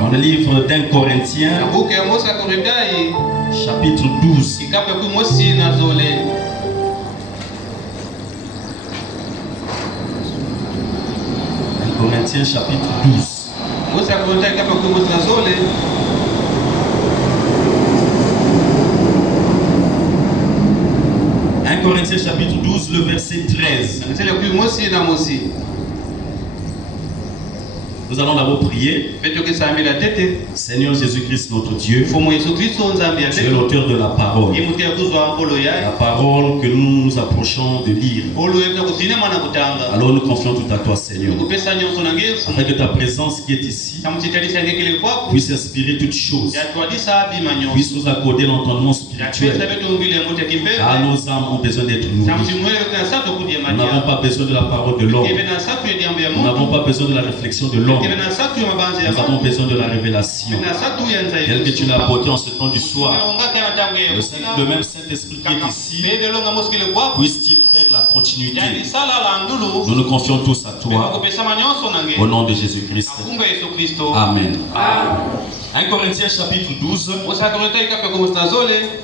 Dans le livre d'1 Corinthiens, chapitre 12. 1 Corinthiens, chapitre 12. 1 Corinthiens, chapitre 12, le verset 13. Nous allons d'abord prier. Seigneur Jésus-Christ, notre Dieu, tu es l'auteur de la parole. La parole que nous nous approchons de lire. Alors nous confions tout à toi, Seigneur. Afin que ta présence qui est ici puisse inspirer toutes choses. Puisse nous accorder l'entendement spirituel. Car nos âmes ont besoin d'être nourries. Nous n'avons pas besoin de la parole de l'homme. Nous n'avons pas besoin de la réflexion de l'homme. Nous avons besoin de la révélation. Tel que tu l'as apporté en ce temps du soir. Le même Saint-Esprit qui est ici, puisse-t-il faire la continuité. Nous nous confions tous à toi. Au nom de Jésus-Christ. Amen. 1 Corinthiens chapitre 12,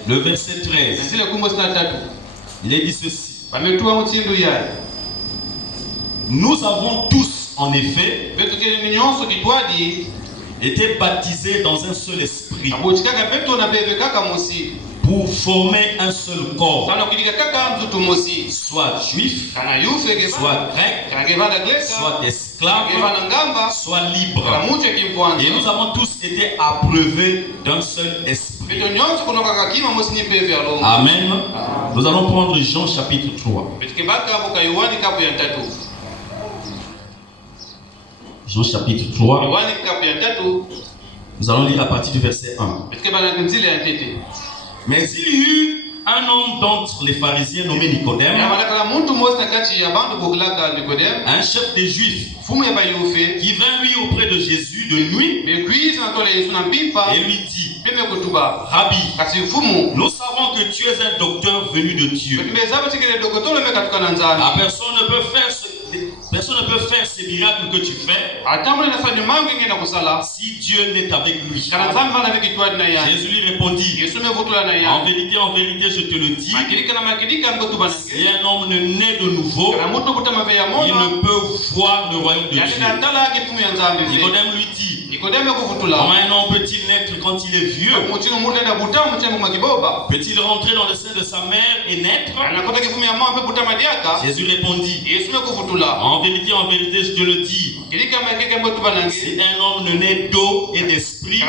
le verset 13. Il est dit ceci. Nous avons tous, en effet, été baptisés dans un seul esprit pour former un seul corps, soit juif, soit grec, soit esclave, soit libre. Et nous avons tous été abreuvés d'un seul esprit. Amen. Nous allons prendre Jean chapitre 3. Jean chapitre 3. Nous allons lire à partir du verset 1. Mais il y eut un homme d'entre les pharisiens nommé Nicodème, un chef des Juifs, qui vint lui auprès de Jésus de nuit et lui dit: Rabbi, nous savons que tu es un docteur venu de Dieu. La personne ne peut faire ces miracles que tu fais si Dieu n'est avec lui. Jésus lui répondit: en vérité, je te le dis, si un homme ne naît de nouveau, il ne peut voir le royaume de Dieu. Nicodème lui dit: comment un homme peut-il naître quand il est vieux? Peut-il rentrer dans le sein de sa mère et naître? Jésus répondit: en vérité, je te le dis, si un homme ne naît d'eau et d'esprit, il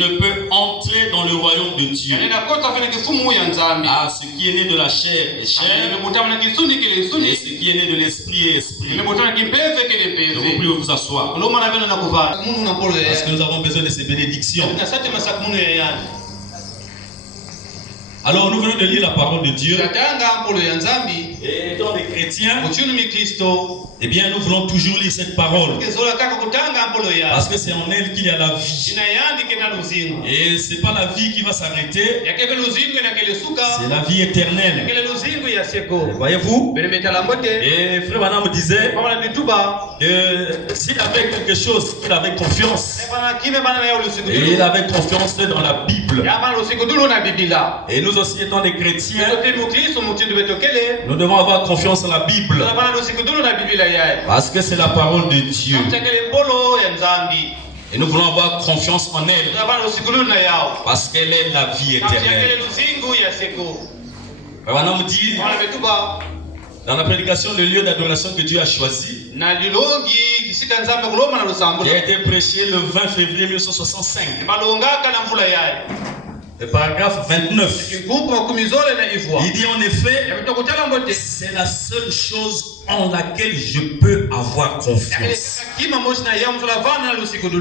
ne peut entrer dans le royaume de Dieu. Ah, ce qui est né de la chair est chair, et ce qui est né de l'esprit est esprit. Je vous prie de vous asseoir, parce que nous avons besoin de ces bénédictions. Alors nous venons de lire la parole de Dieu. Et étant des chrétiens, eh bien nous voulons toujours lire cette parole, parce que c'est en elle qu'il y a la vie. Et c'est pas la vie qui va s'arrêter, c'est la vie éternelle. Voyez-vous? Et Frère Branham me disait que s'il avait quelque chose, il avait confiance. Et il avait confiance dans la Bible. Et nous aussi étant des chrétiens, nous devons avoir confiance en la Bible, parce que c'est la parole de Dieu. Et nous voulons avoir confiance en elle, parce qu'elle est la vie éternelle. On nous dit dans la prédication, le lieu d'adoration que Dieu a choisi, qui a été prêché le 20 février 1965. Le paragraphe 29. Il dit en effet, c'est la seule chose en laquelle je peux avoir confiance.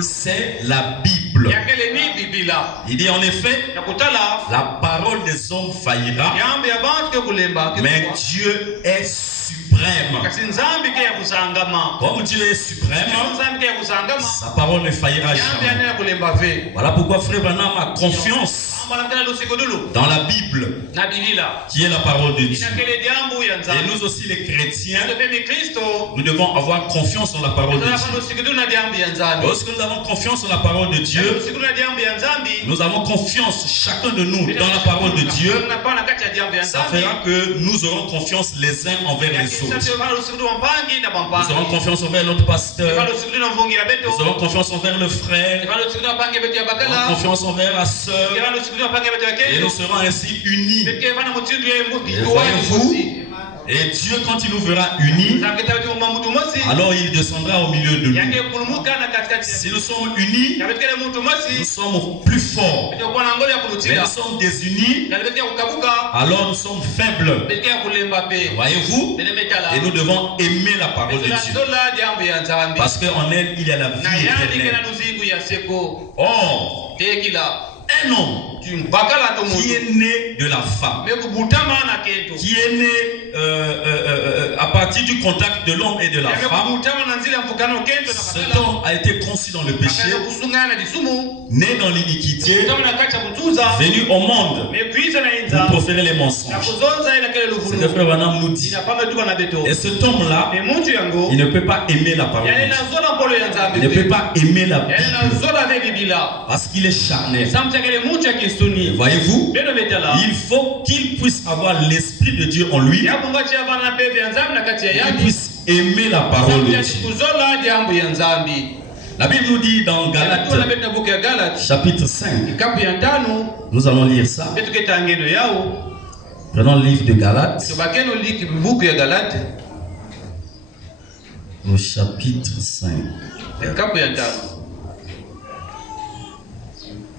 C'est la Bible. Il dit en effet, la parole des hommes faillira, mais Dieu est suprême. Comme Dieu est suprême, sa parole ne faillira jamais. Voilà pourquoi Frère Branham a confiance dans la Bible, qui est la parole de Dieu. Et nous aussi les chrétiens, nous devons avoir confiance en la parole de Dieu. Lorsque nous avons confiance en la parole de Dieu, nous avons confiance chacun de nous dans la parole de Dieu. Ça fera que nous aurons confiance les uns envers les autres. Nous aurons confiance envers notre pasteur. Nous aurons confiance envers le frère. Nous aurons confiance envers la sœur. Et nous serons ainsi unis. Et voyez-vous, et Dieu, quand il nous verra unis, alors il descendra au milieu de nous. Si nous sommes unis, nous sommes plus forts. Mais nous sommes désunis, alors nous sommes faibles. Voyez-vous? Et nous devons aimer la parole de Dieu. Parce qu'en elle, il y a la vie éternelle. Or, un homme qui est né de la femme, qui est né à partir du contact de l'homme et de la femme, cet homme a été conçu dans le péché, né dans l'iniquité, venu au monde pour proférer les mensonges. C'est le frère Branham nous dit. Et cet homme-là, il ne peut pas aimer la parole de Dieu. Il ne peut pas aimer la Bible parce qu'il est charnel. Voyez-vous, il faut qu'il puisse avoir l'Esprit de Dieu en lui, qu'il puisse aimer la parole de Dieu. La Bible nous dit dans Galates, chapitre 5, nous allons lire ça. Prenons le livre de Galates, au chapitre 5.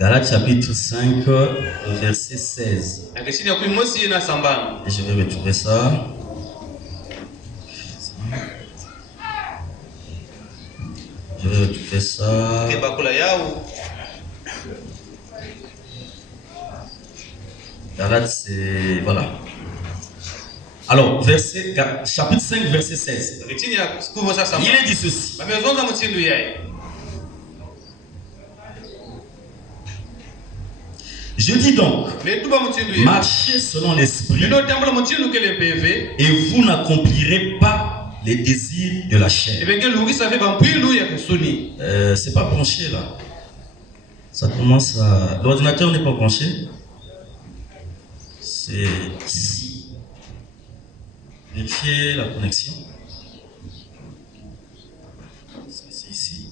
Galates chapitre 5, verset 16. Et je vais retrouver ça. Je vais retrouver ça. Galates, c'est... Voilà. Alors, chapitre 5, verset 16. Il est dit ceci. Je dis donc, marchez selon l'esprit et vous n'accomplirez pas les désirs de la chair. C'est pas branché là. Ça commence à... L'ordinateur n'est pas branché. C'est ici. Vérifiez la connexion. C'est ici.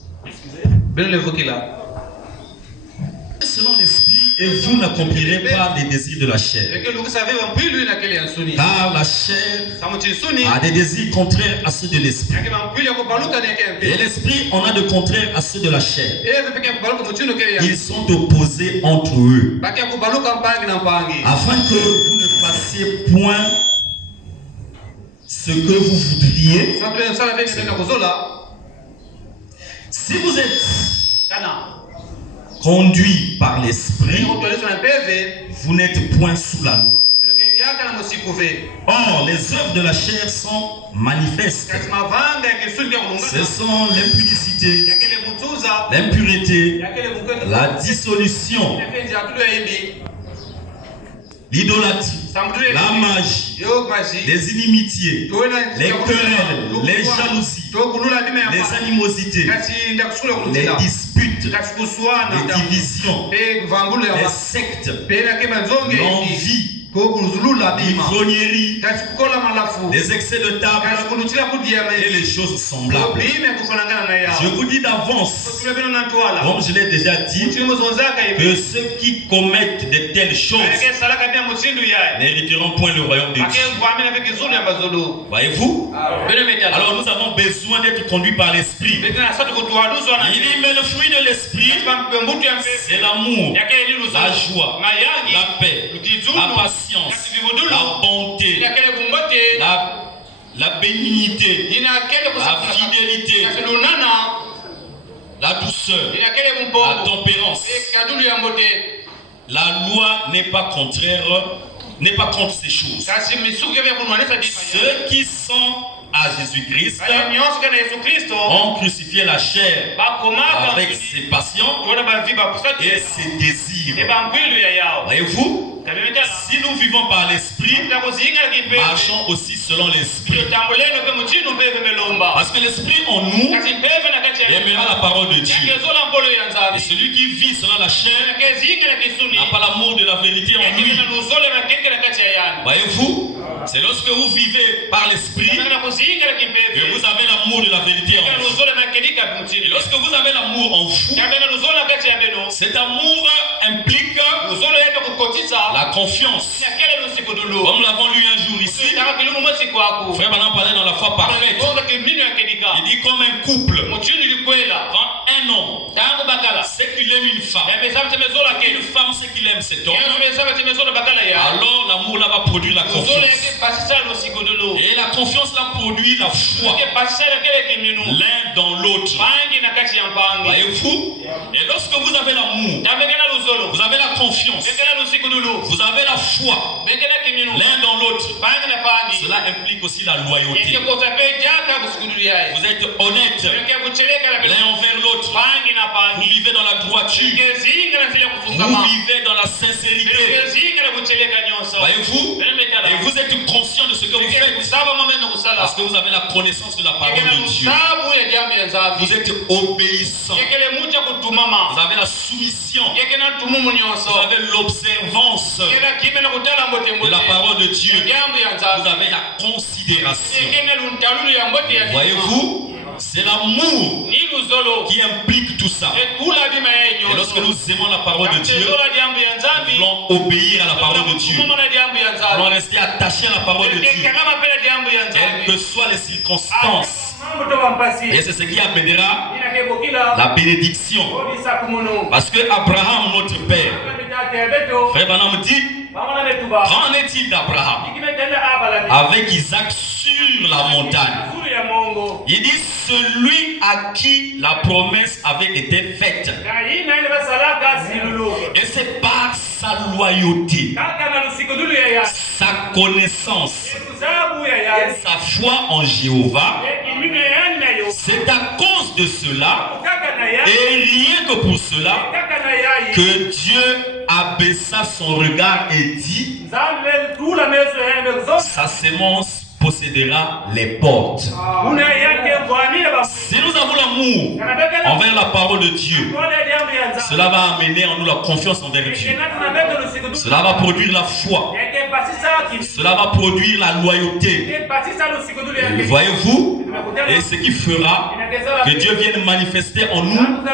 Selon l'esprit, et vous n'accomplirez pas les désirs de la chair. Car la chair a des désirs contraires à ceux de l'esprit. Et l'esprit en a de contraires à ceux de la chair. Ils sont opposés entre eux. Afin que vous ne fassiez point ce que vous voudriez. Si vous êtes conduit par l'esprit, vous n'êtes point sous la loi. Or, les œuvres de la chair sont manifestes. Ce sont l'impudicité, l'impureté, la dissolution, l'idolâtrie, la magie, les inimitiés, les querelles, les jalousies, les animosités, les disputes, les divisions, les sectes, l'envie, l'ivrognerie, les excès de table et les choses semblables. Je vous dis d'avance, comme je l'ai déjà dit, que ceux qui commettent de telles choses n'hériteront point le royaume de Dieu. Voyez-vous? Alors nous avons besoin d'être conduits par l'esprit. Il dit, mais le fruit de l'esprit, c'est l'amour, la joie, la paix, la patience, la bonté, la bénignité, la fidélité, la douceur, la tempérance. La loi n'est pas contraire, n'est pas contre ces choses. Ceux qui sont à Jésus-Christ ont crucifié la chair avec ses passions et ses désirs. Voyez-vous? Si nous vivons par l'esprit, marchons aussi selon l'esprit. Parce que l'esprit en nous aimera la parole de Dieu. Et celui qui vit selon la chair n'a pas l'amour de la vérité en lui. Voyez-vous? C'est lorsque vous vivez par l'esprit que vous avez l'amour de la vérité en vous. Et lorsque vous avez l'amour en vous, cet amour implique la confiance. Comme nous l'avons lu un jour ici, Frère Branham parlait dans la foi parfaite. Il dit comme un couple, quand un homme sait qu'il aime une femme, une femme sait qu'il aime cet homme, alors l'amour là va produire la confiance. Et la confiance là produit la foi l'un dans l'autre. Voyez-vous? Et lorsque vous avez l'amour, vous avez la confiance, vous avez la foi l'un dans l'autre, cela implique aussi la loyauté. Vous êtes honnête l'un envers l'autre. Vous vivez dans la droiture, vous vivez dans la sincérité. Voyez-vous? Et vous êtes conscient de ce que vous faites parce que vous avez la connaissance de la parole de Dieu. Vous êtes obéissant, vous avez la soumission, vous avez l'observance de la parole de Dieu, vous avez la considération. Voyez-vous? C'est l'amour qui implique tout ça. Et lorsque nous aimons la parole de Dieu, nous voulons obéir à la parole de Dieu. Nous voulons rester attachés à la parole de Dieu, quelles que soient les circonstances. Et c'est ce qui amènera la bénédiction. Parce que Abraham, notre père, Frère Branham dit, qu'en est-il d'Abraham avec Isaac sur la montagne? Il dit celui à qui la promesse avait été faite. Et c'est par sa loyauté, sa connaissance et sa foi en Jéhovah. C'est à cause de cela et rien que pour cela que Dieu abaissa son regard et dit: sa sémence possédera les portes. Si nous avons l'amour envers la parole de Dieu, cela va amener en nous la confiance envers Dieu. Cela va produire la foi. Cela va produire la loyauté. Voyez-vous? Et ce qui fera que Dieu vienne manifester en nous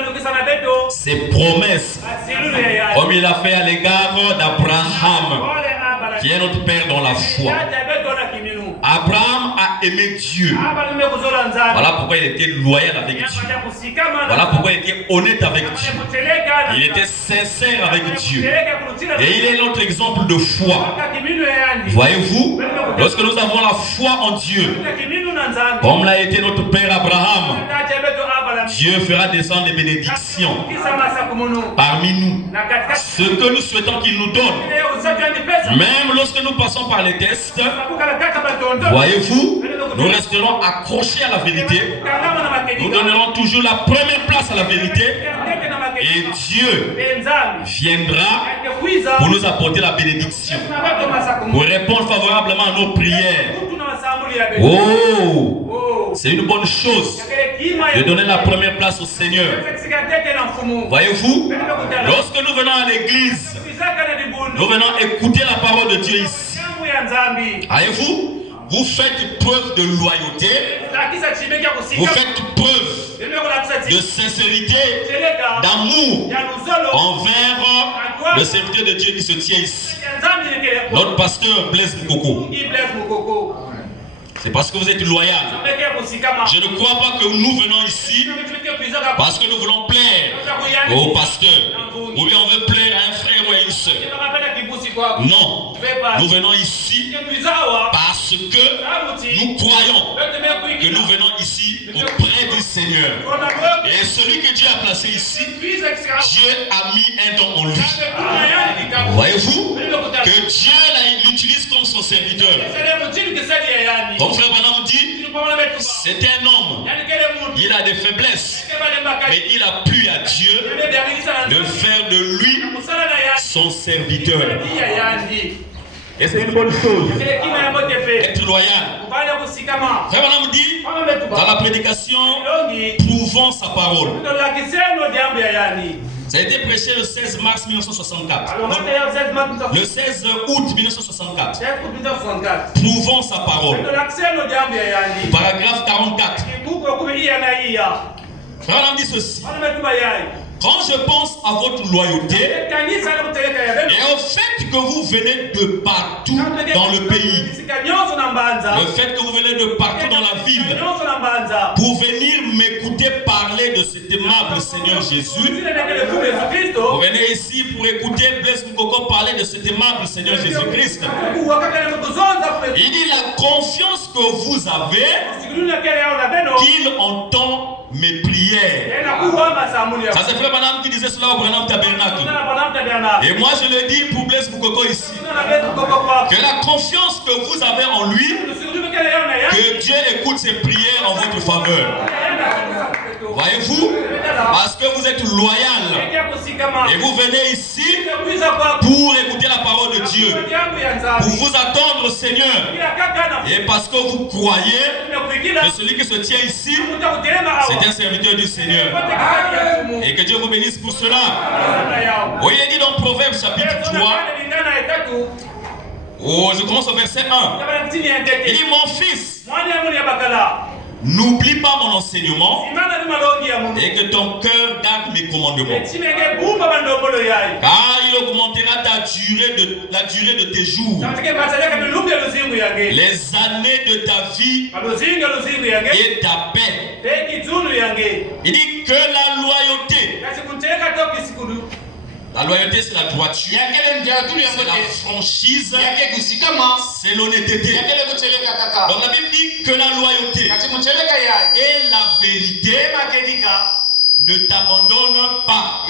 ses promesses, comme il a fait à l'égard d'Abraham, qui est notre père dans la foi. Abraham a aimé Dieu. Voilà pourquoi il était loyal avec Dieu. Voilà pourquoi il était honnête avec Dieu. Il était sincère avec Dieu. Et il est notre exemple de foi. Voyez-vous, lorsque nous avons la foi en Dieu, comme l'a été notre père Abraham, Dieu fera descendre des bénédictions parmi nous. Ce que nous souhaitons qu'il nous donne. Même lorsque nous passons par les tests, voyez-vous, nous resterons accrochés à la vérité. Nous donnerons toujours la première place à la vérité. Et Dieu viendra pour nous apporter la bénédiction, pour répondre favorablement à nos prières. Oh, c'est une bonne chose de donner la première place au Seigneur. Voyez-vous, lorsque nous venons à l'église, nous venons écouter la parole de Dieu ici. Voyez-vous, vous faites preuve de loyauté, vous faites preuve de sincérité, d'amour envers le serviteur de Dieu qui se tient ici, notre pasteur Blaise Mukoko. C'est parce que vous êtes loyal. Je ne crois pas que nous venons ici parce que nous voulons plaire au pasteur, ou bien on veut plaire à un frère ou à une soeur. Non, nous venons ici parce que nous croyons que nous venons ici auprès du Seigneur. Et celui que Dieu a placé ici, Dieu a mis un don en lui. Voyez-vous que Dieu l'utilise comme son serviteur. Comme Frère Branham Abraham dit, c'était un homme. Il a des faiblesses. Mais il a plu à Dieu de faire de lui son serviteur. Et c'est une bonne chose. Être loyal. Frère Branham dit, dans la prédication, prouvons sa parole. Ça a été prêché le 16 mars 1964. Le 16 août 1964. Prouvons sa parole. Paragraphe 44. Frère Branham dit ceci. Quand je pense à votre loyauté et au fait que vous venez de partout dans le pays, le fait que vous venez de partout dans la ville pour venir m'écouter parler de cet aimable Seigneur Jésus, vous venez ici pour écouter Blaise Mukoko parler de cet aimable Seigneur Jésus-Christ. Il dit la confiance que vous avez qu'il entend mes prières. Ça c'est Frère Branham qui disait cela au Branham Tabernacle. Et moi je le dis pour Blaise Mukoko ici. Que la confiance que vous avez en lui, que Dieu écoute ses prières en votre faveur. Voyez-vous? Parce que vous êtes loyal. Et vous venez ici pour écouter la parole de Dieu. Pour vous attendre au Seigneur. Et parce que vous croyez que celui qui se tient ici, c'est un serviteur du Seigneur. Et que Dieu vous bénisse pour cela. Oui, il est dit dans Proverbes chapitre 3. Oh, je commence au verset 1. Il dit, mon fils, n'oublie pas mon enseignement et que ton cœur garde mes commandements. Car il augmentera la durée de tes jours, les années de ta vie et ta paix. Il dit que la loyauté, c'est la droiture, c'est la franchise, c'est l'honnêteté. Donc la Bible dit que la loyauté et la vérité ne t'abandonnent pas.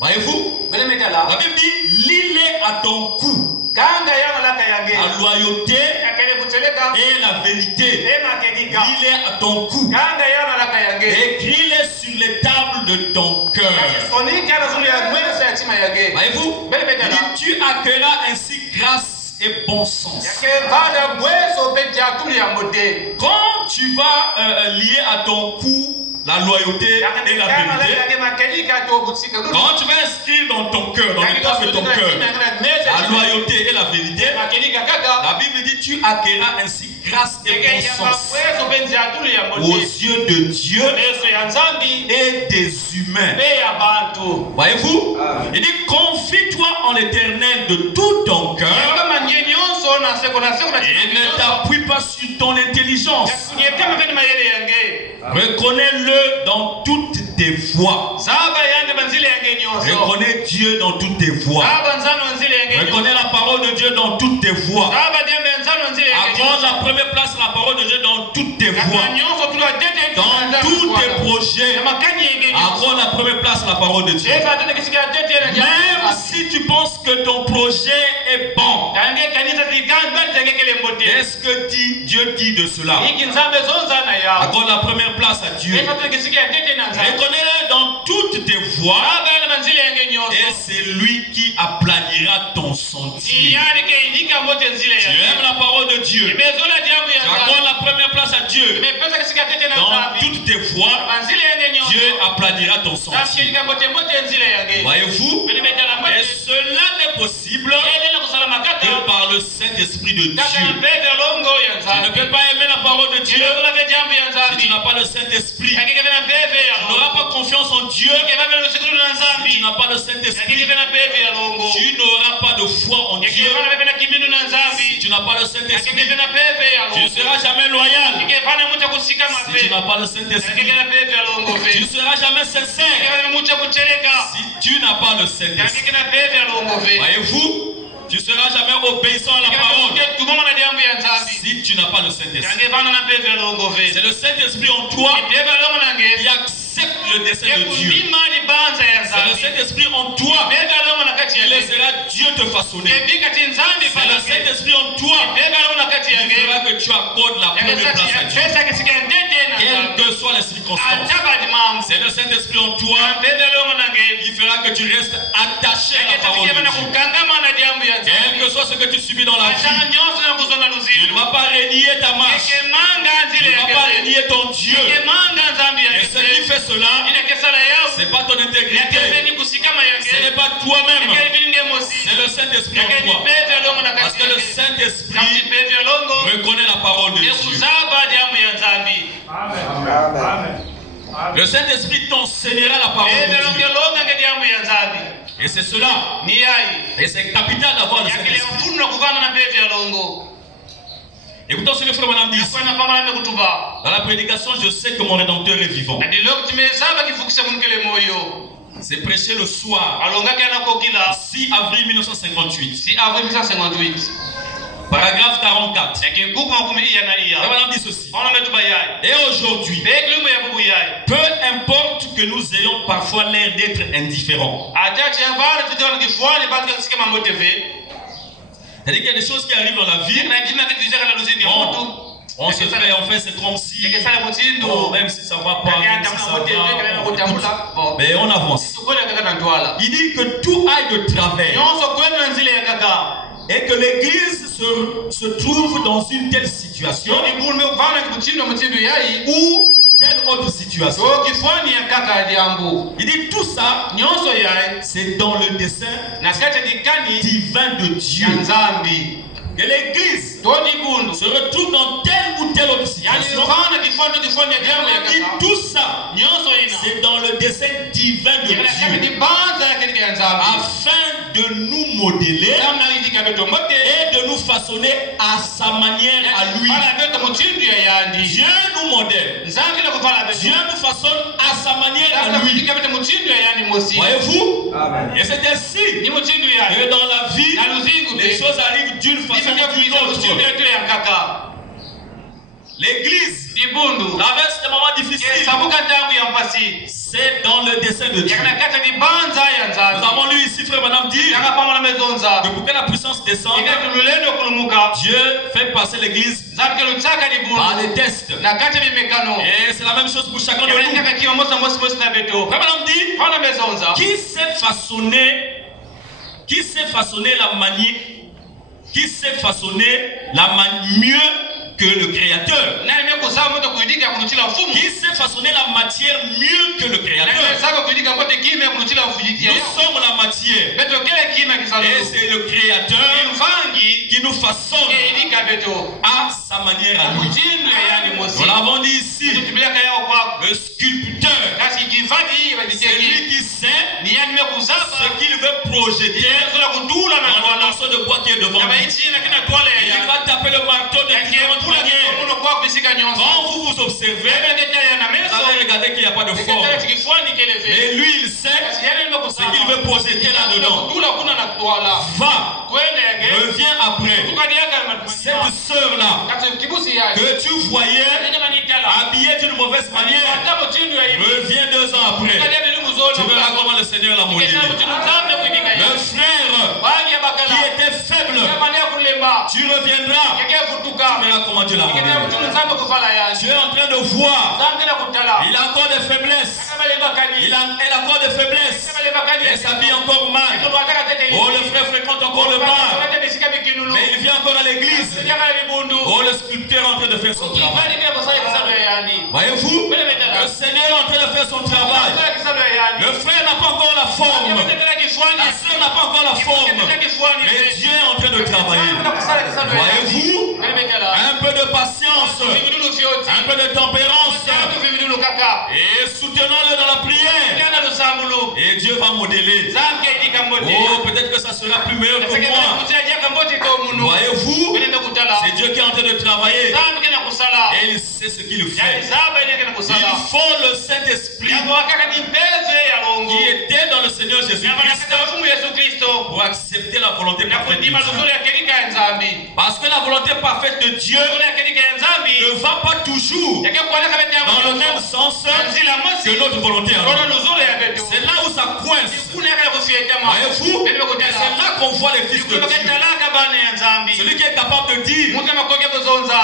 Voyez-vous? La Bible dit, lis-les à ton cou. La loyauté et la vérité, lis-les à ton cou. Écris-les sur les tables de ton cœur. Voyez-vous? Il dit, tu accueilleras ainsi grâce et bon sens. Quand tu vas lier à ton cou la loyauté et la vérité, quand tu vas inscrire dans ton cœur, dans les tables de ton cœur, la loyauté et la vérité, la Bible dit, tu accueilleras ainsi grâce et bon sens aux yeux de Dieu et des humains. Voyez-vous? Il dit, confie-toi en l'Éternel de tout ton cœur et ne t'appuie pas sur ton intelligence. Reconnais-le dans toutes tes voies. Reconnais Dieu dans toutes tes voies. Reconnais la parole de Dieu dans toutes tes voies. Accorde la première place à la parole de Dieu dans toutes tes voies. Dans tous tes projets, accorde la première place à la parole de Dieu. Même si tu penses que ton projet est bon, qu'est-ce que Dieu dit de cela? Accorde la première place à Dieu. Reconnais-le dans toutes tes voies. Et c'est lui qui aplanira ton sentier. Tu aimes la parole de Dieu. Tu accordes la première place à Dieu. Dans toutes tes voies, Dieu aplanira ton sentier. Voyez-vous? Et cela n'est possible que par le Saint-Esprit de Dieu. Tu ne peux pas aimer la parole de Dieu si tu n'as pas le Saint-Esprit. Tu n'auras pas confiance en Dieu si tu n'as pas le Saint-Esprit. Tu n'auras pas de foi en Dieu si tu n'as pas le Saint-Esprit. Tu ne seras jamais loyal si tu n'as pas le Saint-Esprit. Tu ne seras jamais sincère si tu n'as pas le Saint-Esprit. Voyez-vous? Tu ne seras jamais obéissant à la parole si tu n'as pas le Saint-Esprit. C'est le Saint-Esprit en toi qui accepte le dessein de Dieu. C'est le Saint-Esprit en toi il laissera Dieu te façonner. C'est le Saint-Esprit en toi qui fera que tu accordes la première place à Dieu. Quelles que soient les circonstances, c'est le Saint-Esprit en toi qui fera que tu restes attaché à la parole de Dieu. Quel que soit ce que tu subis dans la vie, tu ne vas pas renier ta marche, tu ne vas pas renier ton Dieu. Et ce qui fait cela, ce n'est pas ton intégrité, ce n'est pas toi-même, c'est le Saint-Esprit en toi. Parce que le Saint-Esprit reconnaît la parole de Dieu. Amen. Le Saint-Esprit t'enseignera la parole de Dieu. Et c'est cela. Et c'est capital d'avoir le Saint-Esprit. Écoutons ce que frère Madame dit. Dans la prédication, je sais que mon Rédempteur est vivant. C'est prêché le soir. 6 avril 1958. Paragraphe 44. Madame dit ceci. Et aujourd'hui, peu importe que nous ayons parfois l'air d'être indifférents. C'est-à-dire qu'il y a des choses qui arrivent dans la vie. On se fait, c'est comme si, même si ça va pas, même si ça va, mais on avance. Il dit que tout aille de travers. Et que l'église se trouve dans une telle situation ou telle autre situation. Il dit tout ça, c'est dans le dessein divin de Dieu. Que l'église se retrouve dans telle ou telle autre situation. Il dit tout ça, c'est dans le dessein divin de Dieu. Afin de nous modeler et de nous façonner à sa manière à lui. Dieu nous modèle. Dieu nous façonne à sa manière à lui. Voyez-vous? Et c'est ainsi que dans la vie, les choses arrivent d'une façon ou d'une autre. L'église traverse des moments difficiles. C'est dans le dessein de Dieu. Nous avons lu ici, frère Madame dit que pour que la puissance descende, Dieu fait passer l'église par les tests. Et c'est la même chose pour chacun de nous. Frère Madame dit, qui sait façonner la manière, mieux que le Créateur? Qui sait façonner la matière mieux que le Créateur? Nous sommes la matière. Et c'est le Créateur qui nous façonne à sa manière à lui. Nous l'avons dit ici. Le sculpteur, c'est lui qui sait ce qu'il veut projeter dans le morceau de bois qui est devant lui. Il va taper le marteau de différentes manières. Quand vous observez, vous allez regarder qu'il n'y a pas de forme. Mais lui, il sait ce qu'il veut projeter là-dedans. Va, reviens après. Cette sœur-là que tu voyais habillée d'une mauvaise manière, reviens 2 ans après. Tu verras comment le Seigneur l'a modélé. Le frère qui était faible, tu reviendras. Tu verras comment Dieu l'a modélé. Tu es en train de voir. Il a encore des faiblesses. Elle a encore des faiblesses. Elle s'habille encore mal. Oh, le frère fréquente encore le bar. Mais il vient encore à l'église. Oh, le sculpteur est en train de faire son travail. Voyez-vous, le Seigneur est en train de faire son travail. Le frère n'a pas encore la forme. La sœur n'a pas encore la forme. Mais Dieu est en train de travailler. Voyez-vous, un peu de patience, un peu de tempérance, et soutenons-le dans la prière. Et Dieu va modeler. Oh, peut-être que ça sera plus meilleur que moi. Voyez-vous, c'est Dieu qui est en train de travailler. Et il sait ce qu'il fait. Il faut le Saint-Esprit qui était dans le Seigneur Jésus-Christ pour accepter la volonté parfaite de Dieu. Parce que la volonté parfaite de Dieu ne va pas toujours dans le même sens que notre volonté. C'est là où ça coince. Voyez-vous? Et c'est là qu'on voit les fils de Dieu. Celui qui est capable de dire,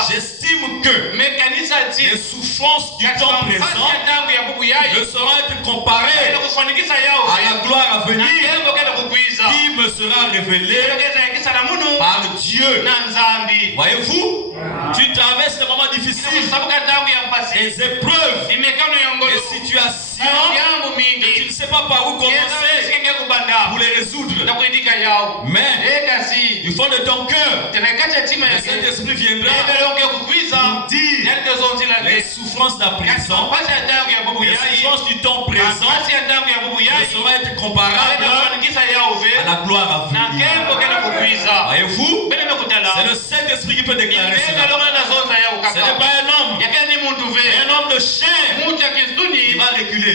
j'estime que les souffrances du temps présent ne sauront être comparées à la gloire à venir qui me sera révélée par Dieu. Voyez-vous? Tu traverses des moments difficiles, des épreuves, des situations et tu ne sais pas par où commencer pour les résoudre. Mais du fond de ton cœur, le Saint-Esprit viendra pour dire les souffrances d'à présent, les souffrances du temps présent ne sauront être comparables à la gloire à venir. Voyez-vous? C'est le Saint-Esprit qui peut déclarer cela. Ce n'est pas un homme. Un homme de chair qui va reculer.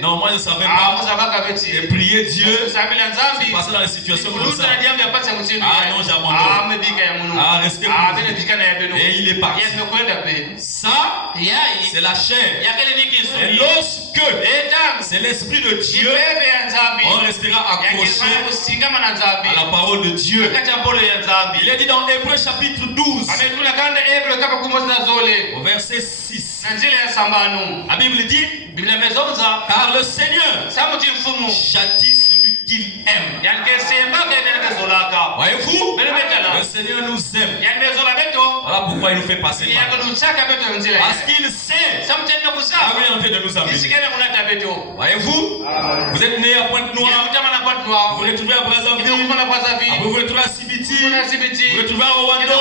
Non, moi je ne savais pas. Et prier Dieu, passer dans les situations comme ça. Ah non, j'abandonne. Ah, restez pour. Et il est parti. Ça, c'est la chair. Et lorsque c'est l'Esprit de Dieu, on restera accroché à la parole de Dieu. Il est dit dans Hébreux chapitre 12, au verset 6. La Bible dit, car le Seigneur châtie celui qu'il aime. Voyez-vous? Le Seigneur nous aime. Voilà pourquoi il nous fait passer par là. Parce qu'il sait là où il est en train de nous amener. Voyez-vous? Vous êtes né à Pointe-Noire, vous vous retrouvez à Brazzaville, vous vous retrouvez à Sibiti, vous vous retrouvez à Rwanda.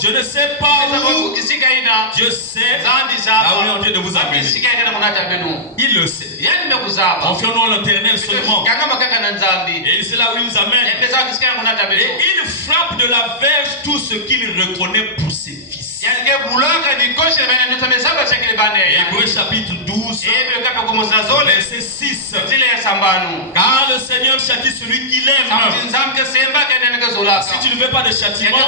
Je ne sais pas où. Dieu sait là où il est en train de vous amener. Il le sait. Confions-nous en l'Éternel seulement. Et c'est là où il nous amène. Et il frappe de la verge tout ce qu'il reconnaît pour ses fils. Hébreux chapitre 12, verset 6. Car le Seigneur châtie celui qu'il aime. Si tu ne veux pas de châtiment,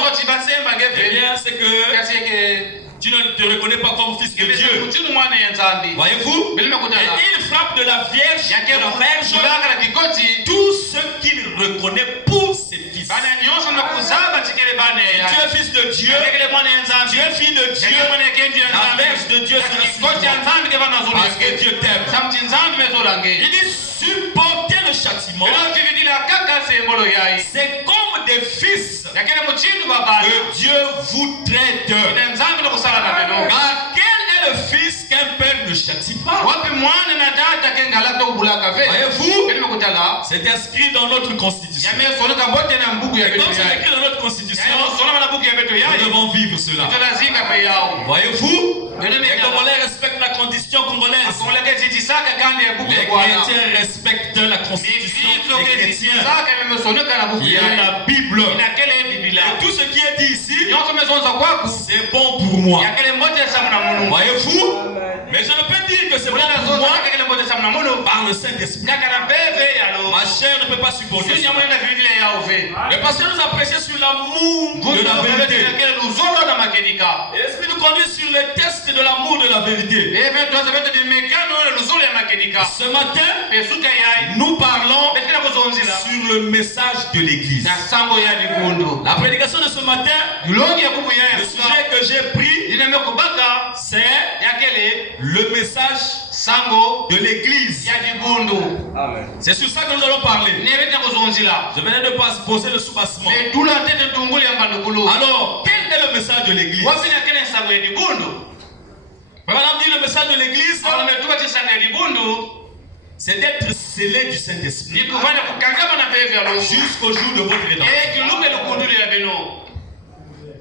eh bien c'est que tu ne te reconnais pas comme fils de Dieu. Voyez-vous? Et il frappe de la vierge, tout ce qu'il reconnaît pour ses fils. Si tu es fils de Dieu, tu es fille de Dieu, la verge de Dieu sera sur toi. Parce que Dieu t'aime. Il dit supporter le châtiment. C'est comme des fils que Dieu vous traite. Car quel est le fils qu'un père ne châtie pas? Voyez-vous? C'est inscrit dans notre constitution. Et comme c'est écrit dans notre constitution, nous devons vivre cela. Voyez-vous? Les Congolais respectent la constitution congolaise. Les chrétiens respectent la constitution des chrétiens. Il y a la Bible. Et tout ce qui est dit ici, c'est bon pour moi. Voyez-vous? Mais je ne peux dire que c'est bon pour moi par le Saint-Esprit. Ma chair ne peut pas supporter ça. Le pasteur nous a prêché sur l'amour de la vérité. Et l'Esprit nous conduit sur les tests de l'amour de la vérité. Ce matin, nous parlons sur le message de l'Église. La prédication de ce matin, le sujet que j'ai pris, c'est le message de l'Église. C'est sur ça que nous allons parler. Je venais de poser le soubassement. Alors, quel est le message de l'Église? Madame dit le message de l'Église, c'est d'être scellé du Saint-Esprit jusqu'au jour de votre rédemption.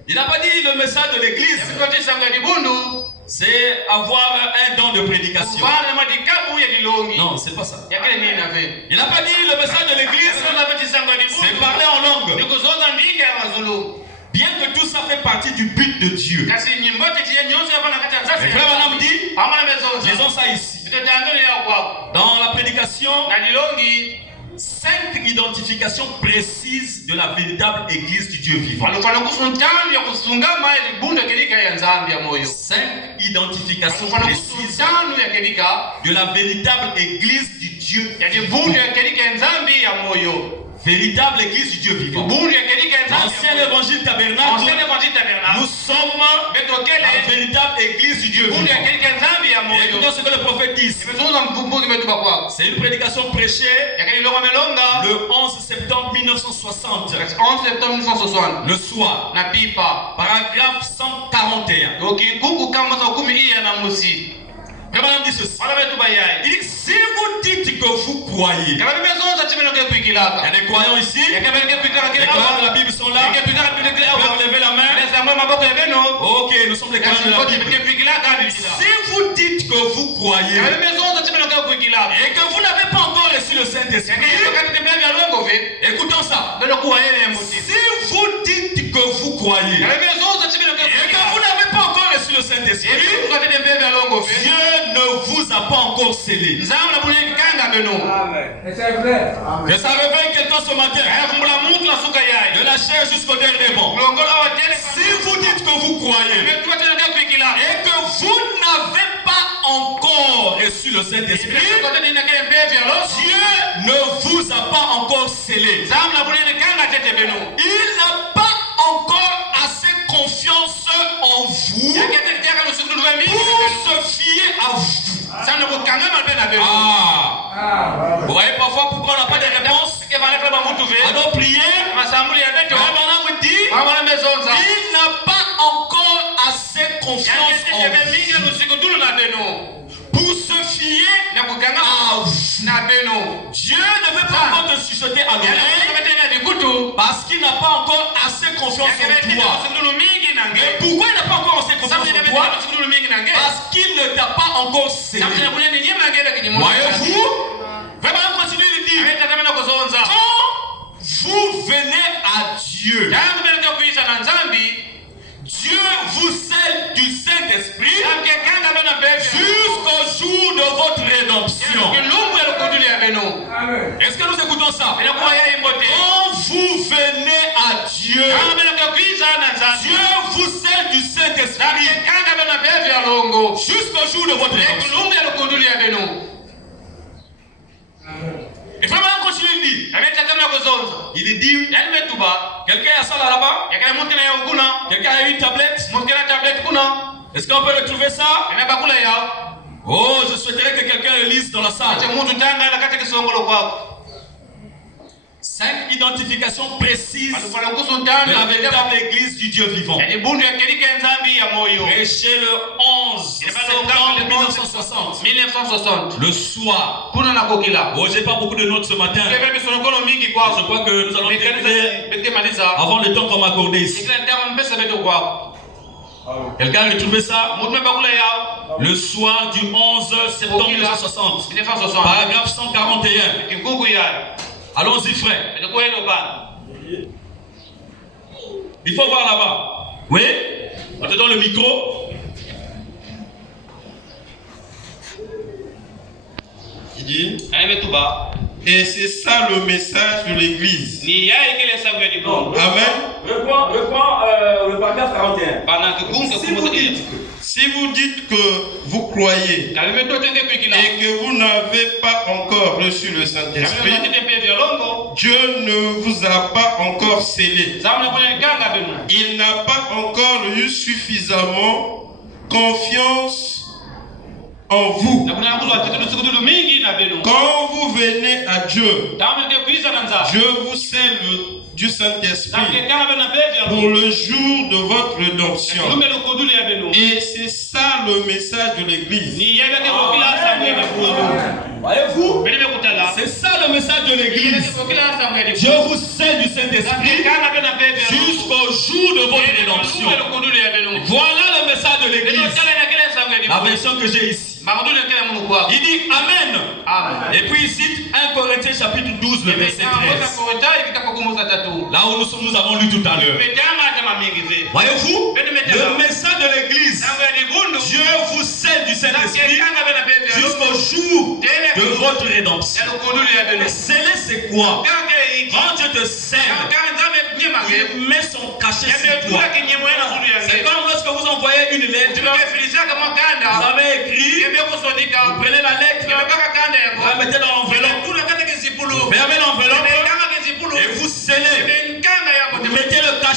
Il n'a pas dit le message de l'Église, c'est avoir un don de prédication. Non, c'est pas ça. Il n'a pas dit le message de l'Église, c'est parler en langue. Bien que tout ça fait partie du but de Dieu. Mais frère Madame dit, disons ça ici. Dans la prédication, 5 identifications précises de la véritable Église du Dieu vivant. 5 identifications précises de la véritable Église du Dieu. Véritable église du Dieu vivant. L'ancien évangile tabernacle, nous sommes la véritable église du Dieu vivant. Et écoutons ce que le prophète dit. C'est une prédication prêchée le 11 septembre 1960. Le soir. Paragraphe 141. Le madame dit ceci. Il dit que si vous dites que vous croyez, il y a des croyants ici, les croyants de la Bible sont là, ils peuvent lever la main. Ok, nous sommes les croyants de la Bible. Si vous dites que vous croyez et que vous n'avez pas encore reçu le Saint-Esprit, écoutons ça. Si vous dites que vous croyez et que vous n'avez pas encore reçu le Saint-Esprit, Dieu ne vous a pas encore scellé. Amen. C'est vrai. Que ça réveille quelqu'un ce matin. De la chair jusqu'au dernier bon. Si vous dites que vous croyez et que vous n'avez pas encore reçu le Saint-Esprit, Dieu ne vous a pas encore scellé. Il n'a pas encore assez confiance en vous pour se fier à vous. Vous voyez parfois pourquoi on n'a pas de réponse à nos prières. Il n'a pas encore assez confiance en vous pour se fier à vous. Dieu ne veut pas encore te chuchoter à l'oreille parce qu'il n'a pas encore assez confiance en toi. Mais pourquoi il n'a pas encore assez confiance en toi? Parce qu'il ne t'a pas encore scellé. Voyez-vous? Vraiment, continuez de dire. Quand vous venez à Dieu, Dieu vous scelle du Saint-Esprit jusqu'au jour de votre rédemption. Est-ce que nous écoutons ça? Quand vous venez à Dieu, Dieu vous scelle du Saint-Esprit jusqu'au jour de votre rédemption. Et vraiment, on continue de dire. Il est dit, quelqu'un a ça là-bas? Quelqu'un a une tablette? Est-ce qu'on peut retrouver ça? Oh, je souhaiterais que quelqu'un le lise dans la salle. 5 identifications précises de la véritable église du Dieu vivant. Prêché le 11 septembre 1960. Le soir. Oh, j'ai pas beaucoup de notes ce matin. Je crois que nous allons terminer avant le temps qu'on m'a accordé ici. Quelqu'un a retrouvé ça? Le soir du 11 septembre 1960. Paragraphe 141. Allons-y, frère. Il faut voir là-bas. Oui? On te donne le micro. Il dit, et c'est ça le message de l'église. Amen. Reprends le paragraphe 41. Si vous dites que vous croyez et que vous n'avez pas encore reçu le Saint-Esprit, Dieu ne vous a pas encore scellé. Il n'a pas encore eu suffisamment confiance en vous. Quand vous venez à Dieu, Dieu vous scelle du Saint-Esprit pour le jour de votre rédemption. Et c'est ça le message de l'église. Voyez-vous? C'est ça le message de l'église. Dieu vous scelle du Saint-Esprit jusqu'au jour de votre rédemption. Voilà le message de l'église. La version que j'ai ici. Il dit Amen. Et puis il cite 1 Corinthiens chapitre 12, le verset 13. Là où nous avons lu tout à l'heure. Voyez-vous? Le message de l'église. Dieu vous scelle du Saint-Esprit jusqu'au jour de votre rédemption. Sceller, c'est quoi? Quand Dieu te scelle, il met son cachet sur toi. C'est comme lorsque vous envoyez une lettre. Vous avez écrit, vous prenez la lettre, vous la mettez dans l'enveloppe,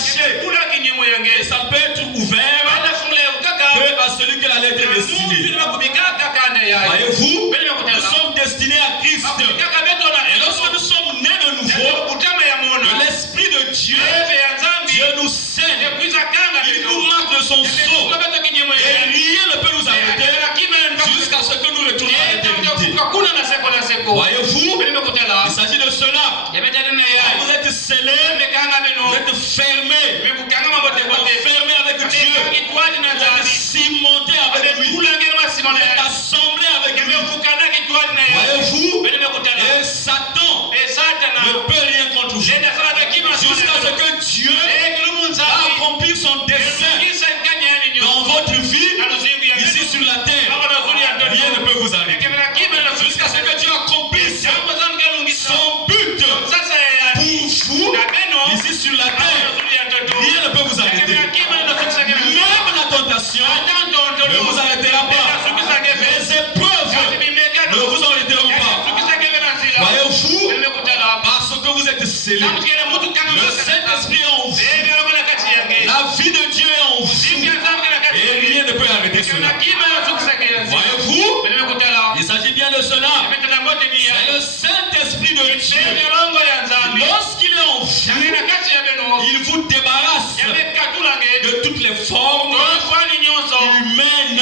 caché. Et ça peut être ouvert que à celui que la lettre est destinée. Voyez-vous, nous sommes destinés à Christ. Et lorsque nous sommes nés de nouveau, de l'Esprit de Dieu, Dieu nous scelle. Il nous marque de son sceau. Et rien ne peut nous arrêter jusqu'à ce que nous retournions à l'éternité. Voyez-vous, il s'agit de cela. Vous êtes scellés, vous êtes fermés. Vous êtes fermés avec Dieu. Vous êtes cimentés avec lui. Vous êtes assemblés avec lui. Voyez-vous, et Satan ne peut rien contre vous. Jusqu'à ce que Dieu va accomplir son dessein dans votre vie, ici sur la terre. Rien ne peut vous arrêter. Jusqu'à ce que Dieu accomplisse son but pour vous, ici sur la terre. Rien ne peut vous arrêter. Même la tentation ne vous arrêtera pas. Les épreuves ne vous arrêteront pas. Voyez-vous, parce que vous êtes scellés, le Saint-Esprit est en vous, la vie de Dieu est en vous, et rien ne peut arrêter cela. Voyez-vous, il s'agit bien de cela. C'est le Saint-Esprit de Dieu. Lorsqu'il est en vous, il vous débarrasse de toutes les formes humaines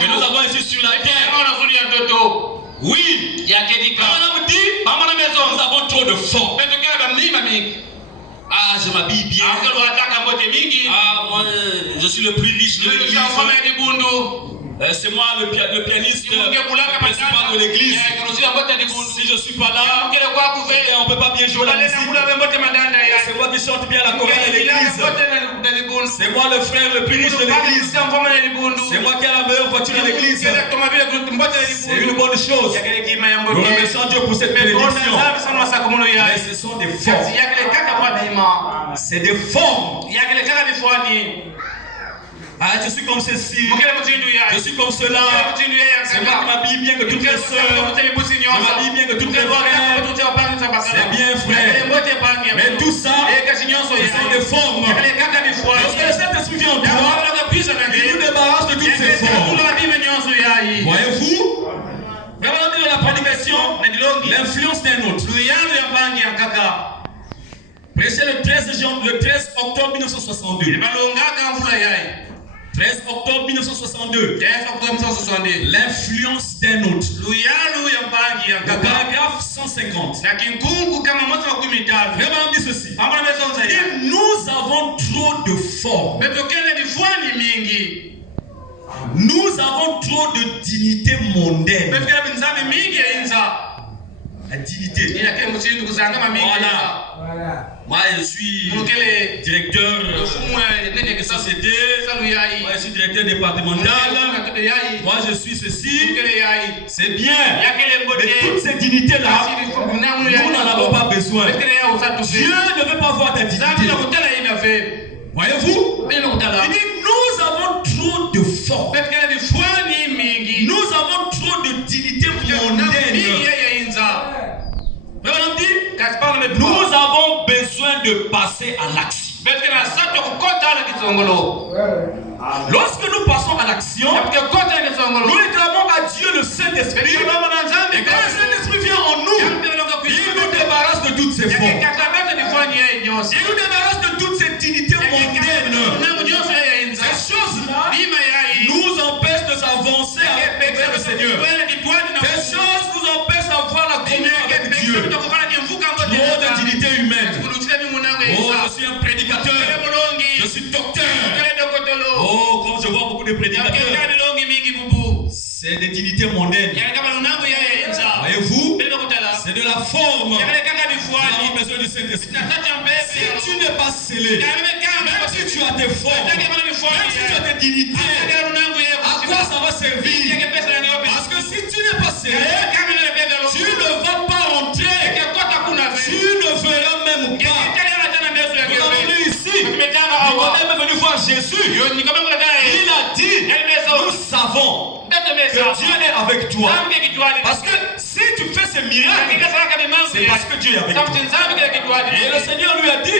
que nous avons ici sur la terre. Oui, nous avons trop de formes. Ah, je m'habille bien. Ah, moi, je suis le plus riche de l'église. C'est moi le pianiste principal de l'église. Si je ne suis pas là, on ne peut pas bien jouer la musique. C'est moi qui chante bien la chorale de l'église. C'est moi le frère le plus riche de l'église. C'est moi qui ai la meilleure voiture de l'église. C'est une bonne chose. Nous remercions Dieu pour cette bénédiction. Mais ce sont des formes. C'est des formes. Ah, je suis comme ceci, je suis comme cela. C'est moi qui m'habille bien que toutes les sœurs. Je m'habille bien que toutes les frères. C'est bien, frère. Mais tout ça, ce sont des formes. Lorsque le Saint-Esprit vient en toi, il nous débarrasse de toutes ces formes. Voyez-vous, vraiment dire la prédication, l'influence d'un autre. Prêché le 13 octobre 1962. 13 octobre 1962. L'influence d'un autre. Le paragraphe 150. Vraiment dit ceci. Et nous avons trop de formes. Nous avons trop de dignité mondaine. La dignité. Voilà. Moi, je suis directeur de société. Moi, je suis directeur départemental. Moi, je suis ceci. C'est bien. Mais toutes ces dignités-là, nous n'en avons pas besoin. Dieu ne veut pas voir ta dignité. Voyez-vous? Il dit, nous avons trop de force. Nous avons trop de dignité mondaine. Nous avons besoin de passer à l'action. Lorsque nous passons à l'action, nous réclamons à Dieu le Saint-Esprit. Et quand le Saint-Esprit vient en nous, il nous débarrasse de toutes ces formes. Il nous débarrasse de toutes ces dignités mondaines. Ces choses-là nous empêchent de s'avancer vers le Seigneur. Ces choses nous empêchent d'avoir la communion avec Dieu. Trop de dignité humaine. Oh, je suis un prédicateur. Je suis docteur. Oh, quand je vois beaucoup de prédicateurs, c'est des dignités mondaines. Voyez-vous, c'est de la forme. Nous avons besoin du Saint-Esprit. Si tu n'es pas scellé, même si tu as tes formes, même si tu as tes dignités, à quoi ça va servir? Parce que si tu n'es pas scellé, tu ne vas pas rentrer. Tu ne feras même pas. Nous avons lu ici, on est même venu voir Jésus. Il a dit, nous savons. Dieu est avec toi. Parce que si tu fais ces miracles, c'est parce que Dieu est avec toi. Et le Seigneur lui a dit,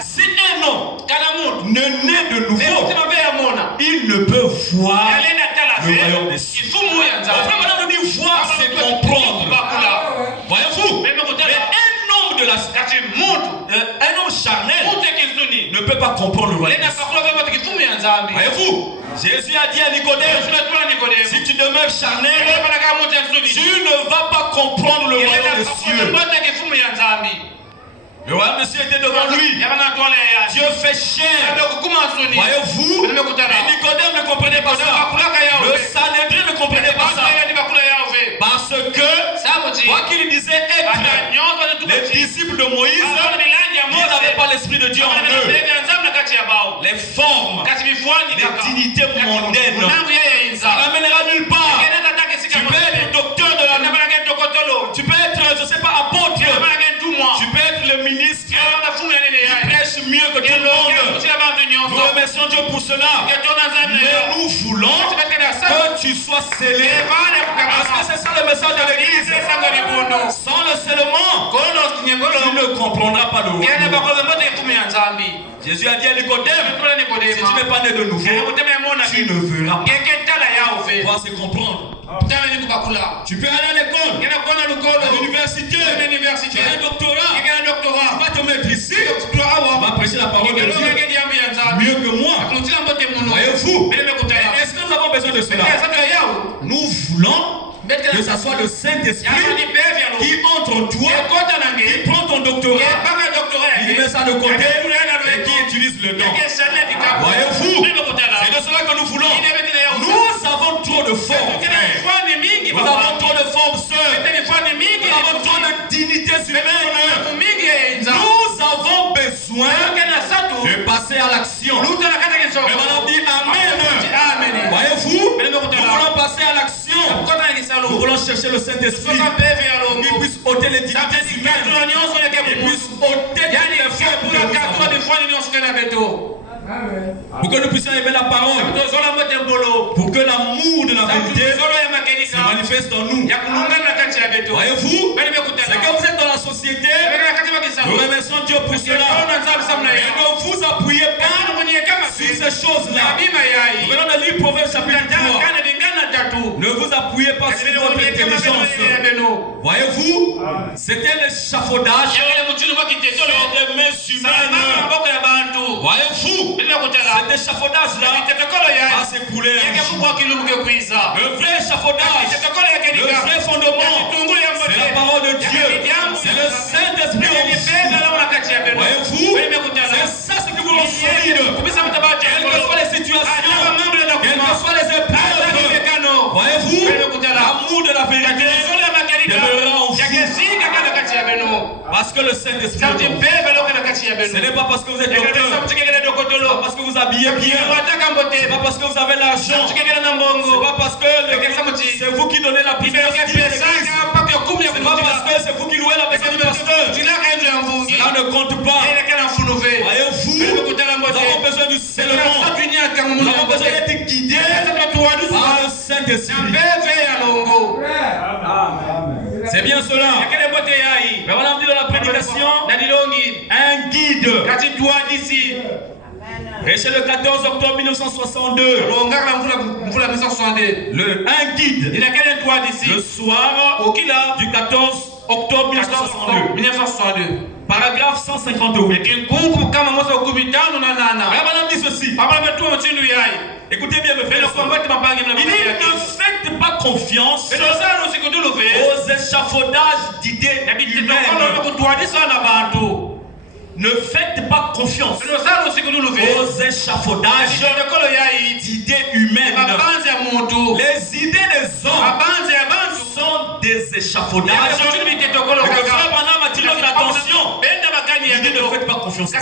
si un homme ne naît de nouveau, il ne peut voir le royaume des cieux. Maintenant, on dit voir, c'est comprendre. Voyez-vous? Mais un homme de la un homme charnel ne peut pas comprendre le royaume des cieux. Voyez-vous? Jésus a dit à Nicodème, si tu demeures charnel, tu ne vas pas comprendre le royaume des cieux. Le royaume des cieux était devant lui. Dieu fait chair. Voyez-vous? Et Nicodème ne comprenait pas ça. Le Sanhédrin ne comprenait pas ça. Parce que, quoi qu'il disait être les disciples de Moïse, ils n'avaient pas l'esprit de Dieu en eux. Les formes, les dignités mondaines, ça n'amènera nulle part. Tu peux être docteur de la tu peux être, je ne sais pas, apôtre. Tu peux être le ministre qui prêche mieux que tout le monde. Nous remercions Dieu pour cela. Mais nous voulons que tu sois scellé. Parce que c'est ça le message de l'église. Sans le scellement, tu ne comprendras pas le royaume. Jésus a dit à Nicodème, si tu n'es pas né de nouveau, tu ne verras pas. Voir, c'est comprendre. Tu peux aller à l'école, à l'université, tu as un doctorat, tu vas te mettre ici, tu vas prêcher la parole de Dieu mieux que moi. Voyez-vous? Est-ce que nous avons besoin de cela? Nous voulons que ce soit le Saint-Esprit qui entre en toi, qui prend ton doctorat, qui met ça de côté et qui utilise le don. Voyez-vous? C'est de cela que nous voulons. Nous avons trop de formes, frères. Nous avons trop de formes, sœurs. Nous avons trop de dignités humaines. Nous avons besoin de passer à l'action. Et on dit Amen. Voyez-vous? Nous voulons passer à l'action. Nous voulons chercher le Saint-Esprit qui puisse ôter les dignités humaines, qui puisse ôter les formes. Pour que nous puissions aimer la parole, pour que l'amour de la vérité se manifeste en nous. Voyez-vous? C'est que vous êtes dans la société. Nous remercions Dieu pour cela. Et ne vous appuyez pas sur ces choses-là. Nous venons de lire Proverbes chapitre 3. Ne vous appuyez pas sur votre intelligence. Voyez-vous? C'était l'échafaudage sur des mains humaines. Voyez-vous? Cet échafaudage-là va s'écouler. Le vrai échafaudage, le vrai fondement, c'est la parole de Dieu. C'est le Saint-Esprit en vous. Voyez-vous? C'est ça ce que vous voulez solide. Quelles que soient les situations, quelles que soient les épreuves, voyez-vous? L'amour de la vérité demeurera en vous. Parce que le Saint-Esprit, ce n'est pas parce que vous êtes docteur, ce n'est pas parce que vous habillez bien, ce n'est pas parce que vous avez l'argent, ce n'est pas parce que c'est vous qui donnez la prière, ce n'est pas parce que c'est vous qui louez la maison du pasteur. Cela ne compte pas. Voyez-vous, nous avons besoin du scellement. Nous avons besoin d'être guidés par le Saint-Esprit. C'est bien cela. Mais on a dit dans la prédication, un guide. Et c'est le 14 octobre 1962. Un guide. Le soir du 14 octobre 1962. Paragraphe 158. Madame dit ceci. Écoutez bien, mes frères. Il dit, ne faites pas confiance aux échafaudages d'idées humaines. Ne faites pas confiance aux échafaudages d'idées humaines. Les idées des hommes sont des échafaudages. Et que Frère Branham attire notre attention. Il dit, ne faites pas confiance.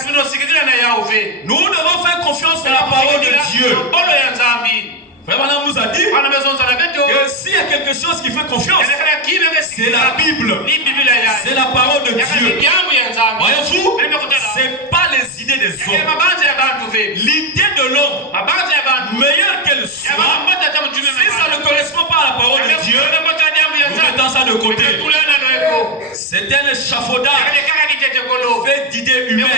Nous devons faire confiance à la parole de Dieu. Frère Branham nous a dit que s'il y a quelque chose qui fait confiance, c'est la Bible. C'est la parole de Dieu. Voyez-vous, ce n'est pas les idées des hommes. L'idée de l'homme, meilleure qu'elle soit, si ça ne Dieu, nous mettons ça de côté. C'est un échafaudage fait d'idées humaines.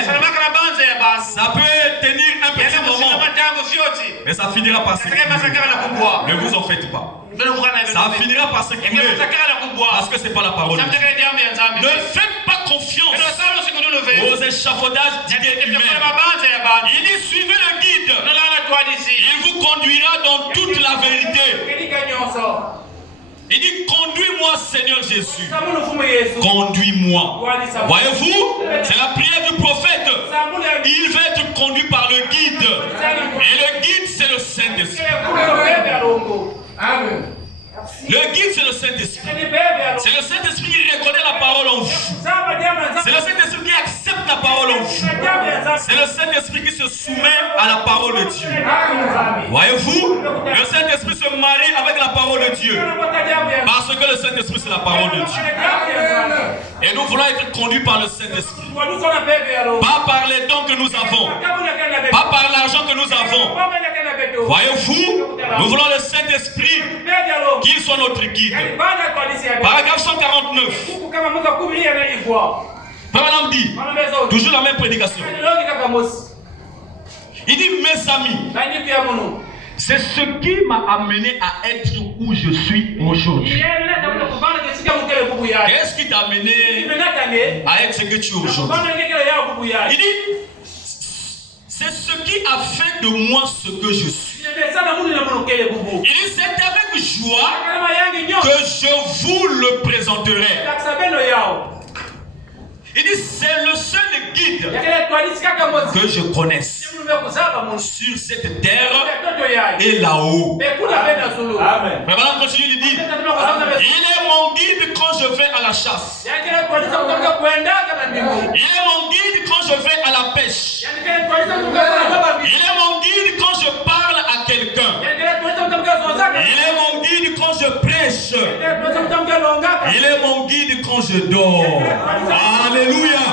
Ça peut tenir un petit moment, mais ça finira par s'écrouler. Ne vous en faites pas. Ça finira par s'écrouler parce que ce n'est pas la parole de Dieu. Ne faites pas confiance aux échafaudages d'idées humaines. Il dit suivez le guide. Il vous conduira dans toute la vérité. Il dit conduis-moi Seigneur Jésus. Conduis-moi. Voyez-vous, c'est la prière du prophète. Il va être conduit par le guide. Et le guide c'est le Saint-Esprit. Amen. Le guide c'est le Saint-Esprit. C'est le Saint-Esprit qui reconnaît la parole en vous. C'est le Saint-Esprit qui accepte la parole en vous. C'est le Saint-Esprit qui se soumet à la parole de Dieu. Voyez-vous, le Saint-Esprit se marie avec la parole de Dieu. Parce que le Saint-Esprit c'est la parole de Dieu. Et nous voulons être conduits par le Saint-Esprit. Pas par les dons que nous avons. Pas par l'argent que nous avons. Voyez-vous, nous voulons le Saint-Esprit qui soit notre guide. Paragraphe 149. Frère dit, toujours la même prédication. Il dit, mes amis, c'est ce qui m'a amené à être où je suis aujourd'hui. Qu'est-ce qui t'a amené à être ce que tu es aujourd'hui? Il dit, c'est ce qui a fait de moi ce que je suis. Il dit, c'est avec joie que je vous le présenterai. Il dit, c'est le seul guide que je connaisse sur cette terre et là-haut. Amen. Mais voilà, continue, il dit, il est mon guide quand je vais à la chasse. Il est mon guide quand je vais à la pêche. Il est mon guide quand je parle à quelqu'un. Il est mon guide quand je prêche. Il est mon guide quand je dors. Alléluia.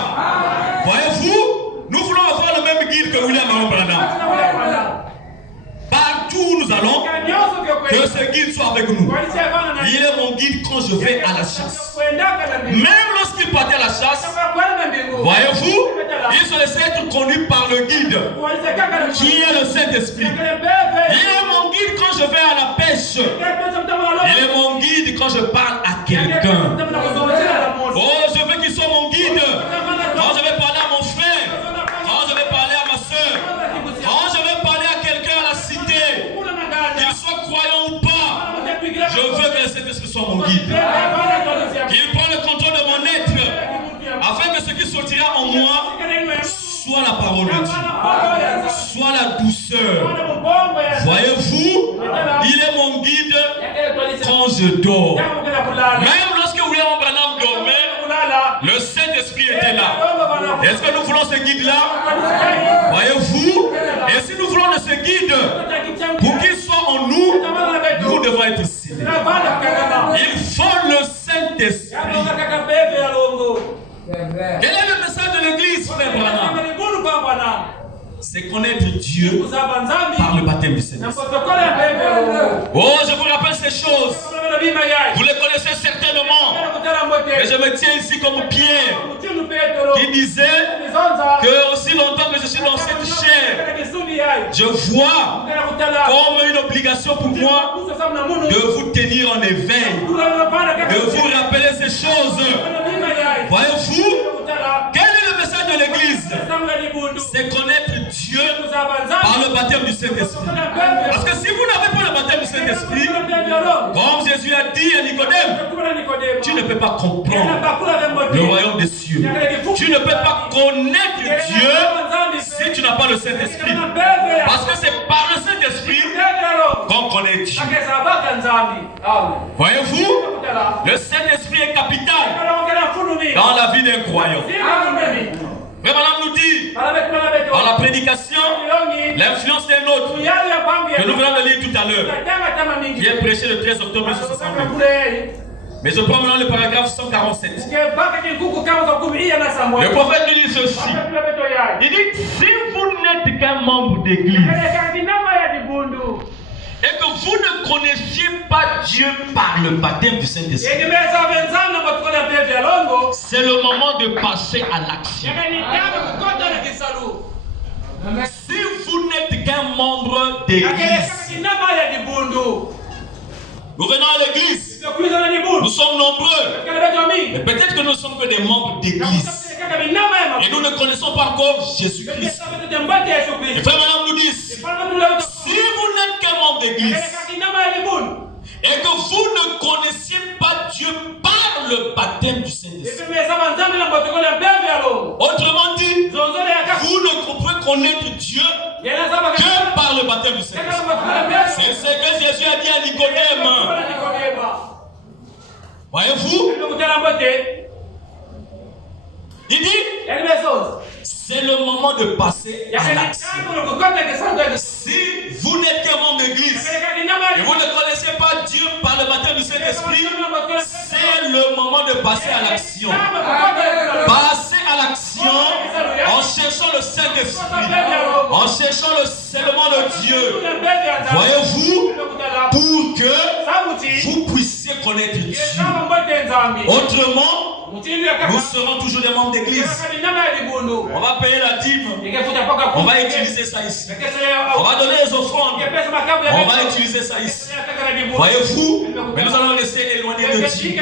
Voyez-vous, nous voulons avoir le même guide que William Branham. Partout où nous allons, que ce guide soit avec nous. Il est mon guide quand je vais à la chasse. Même lorsqu'il partait à la chasse, voyez-vous, il se laissait être conduit par le guide, qui est le Saint-Esprit. Il est mon guide quand je vais à la pêche. Il est mon guide quand je parle à quelqu'un. Oh, je veux qu'il soit mon guide quand je vais parler à mon frère, quand je vais parler à ma soeur, quand je vais parler à quelqu'un à la cité, qu'il soit croyant ou pas. Je veux que le Saint-Esprit soit mon guide. Qu'il prenne le contrôle de mon être, afin que ce qui sortira en moi soit la parole de Dieu, soit la douceur. Voyez-vous, il est mon guide quand je dors. Même lorsque William Branham dormait, le Saint-Esprit était là. Est-ce que nous voulons ce guide-là? Voyez-vous, et si nous voulons de ce guide, pour qu'il soit en nous, nous devons être scellés. Il faut le Saint-Esprit. Quel est le message de l'Église, frère Branham? C'est connaître Dieu par le baptême du Saint-Esprit. Oh, je vous rappelle ces choses. Vous les connaissez certainement. Mais je me tiens ici comme Pierre, qui disait que aussi longtemps que je suis dans cette chair, je vois comme une obligation pour moi de vous tenir en éveil, de vous rappeler ces choses. Voyez-vous, quel est le message de l'Église? C'est connaître Dieu par le baptême du Saint-Esprit. Parce que si vous n'avez pas le baptême du Saint-Esprit, comme Jésus a dit à Nicodème, tu ne peux pas comprendre le royaume des cieux. Tu ne peux pas connaître Dieu si tu n'as pas le Saint-Esprit. Parce que c'est par le Saint-Esprit qu'on connaît Dieu. Voyez-vous, le Saint-Esprit est capital dans la vie d'un croyant. Mais madame nous dit, dans la prédication, l'influence d'un autre, que nous venons de lire tout à l'heure, qui est prêché le 13 octobre 1969. Mais je prends maintenant le paragraphe 147. Le prophète nous dit ceci. Il dit, si vous n'êtes qu'un membre d'église, et que vous ne ne connaissiez pas Dieu par le baptême du Saint-Esprit, c'est le moment de passer à l'action. Si vous n'êtes qu'un membre d'église, nous venons à l'église, nous sommes nombreux, mais peut-être que nous ne sommes que des membres d'église et nous ne connaissons pas encore Jésus-Christ. Les frères et madame nous disent, si vous n'êtes qu'un membre d'église et que vous ne connaissiez pas Dieu par le baptême du Saint-Esprit, autrement dit, vous ne pouvez connaître Dieu que par le baptême du Saint-Esprit. C'est ce que Jésus a dit à Nicodème. Voyez-vous? Il dit, c'est le moment de passer à l'action. Si vous n'êtes qu'un membre d'église et vous ne connaissez pas Dieu par le baptême du Saint-Esprit, c'est le moment de passer à l'action. Passer à l'action en cherchant le Saint-Esprit, en cherchant le scellement de Dieu. Voyez-vous, pour que vous puissiez connaître Dieu. Autrement, nous serons toujours des membres d'église. On va payer la dîme. On va utiliser ça ici. On va donner les offrandes. On va utiliser ça ici. Voyez-vous, mais nous allons rester éloignés de Dieu.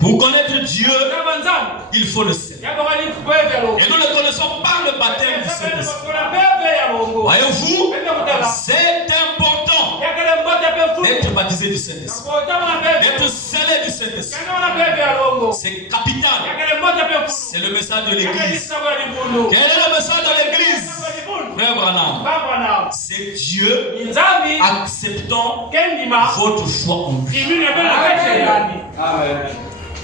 Pour connaître Dieu, il faut le sel. Et nous le connaissons par le baptême du Saint-Esprit. Voyez-vous, c'est important d'être baptisé du Saint-Esprit, d'être scellé du Saint-Esprit. C'est capital. C'est le message de l'Église. Quel est le message de l'Église? Frère Branham, c'est Dieu acceptant votre foi en lui.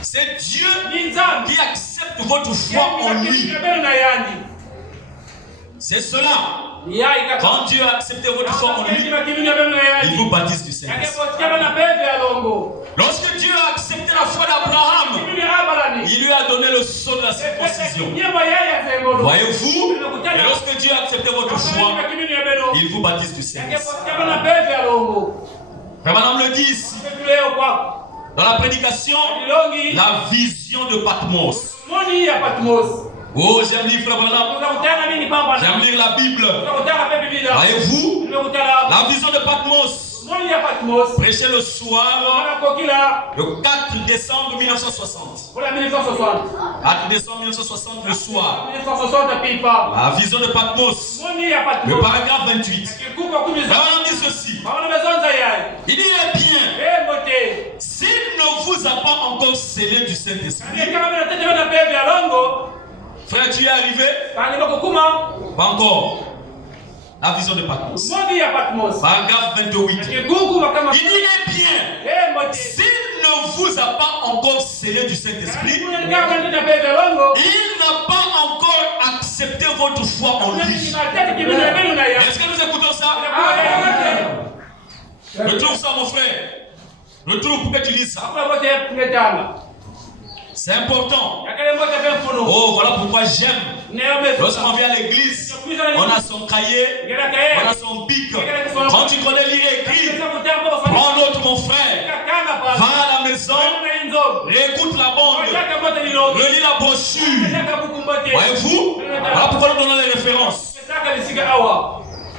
C'est Dieu qui accepte votre foi en lui. C'est cela. Quand Dieu a accepté votre foi en lui, il vous baptise du Saint-Esprit. Lorsque Dieu a accepté la foi d'Abraham, il lui a donné le sceau de la circoncision. Voyez-vous? Et lorsque Dieu a accepté votre foi, il vous baptise du Saint-Esprit. Madame le dit ici, dans la prédication, la vision de Patmos. Oh, j'aime lire Frère Branham. J'aime lire la Bible. Voyez-vous, la vision de Patmos, prêché le soir, le 4 décembre 1960. 4 décembre 1960, le soir. La vision de Patmos, le paragraphe 28. Frère Branham dit ceci. Il dit, eh bien, s'il ne vous a pas encore scellé du Saint-Esprit, frère, tu es arrivé? Pas encore. La vision de Patmos. Paragraphe 28. Il dit, eh bien, s'il ne vous a pas encore scellé du Saint-Esprit, il n'a pas encore accepté votre foi en lui. Est-ce que nous écoutons ça? Retrouve ça, mon frère. Retrouve pour que tu lises ça. C'est important. Oh, voilà pourquoi j'aime. Lorsqu'on vient à l'église, on a son cahier, on a son bic. Quand tu connais lire et écrire, prends l'autre, mon frère. Va à la maison, réécoute la bande, relis la brochure. Voyez-vous? Voilà pourquoi nous donnons les références.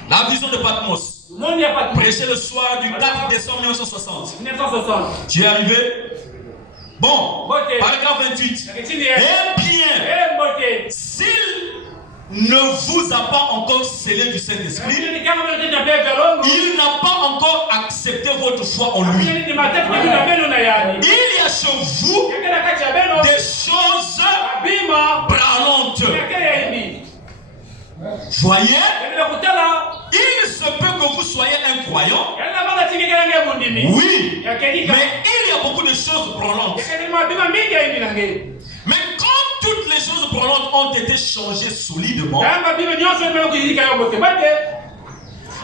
La vision de Patmos, prêché le soir du 4 décembre 1960. Tu es arrivé? Bon, paragraphe 28. Eh bien, s'il ne vous a pas encore scellé du Saint-Esprit, il n'a pas encore accepté votre foi en lui. Il y a chez vous des choses branlantes. Voyez, il se peut que vous soyez un croyant. Oui, mais il y a beaucoup de choses branlantes. Mais quand toutes les choses branlantes ont été changées solidement,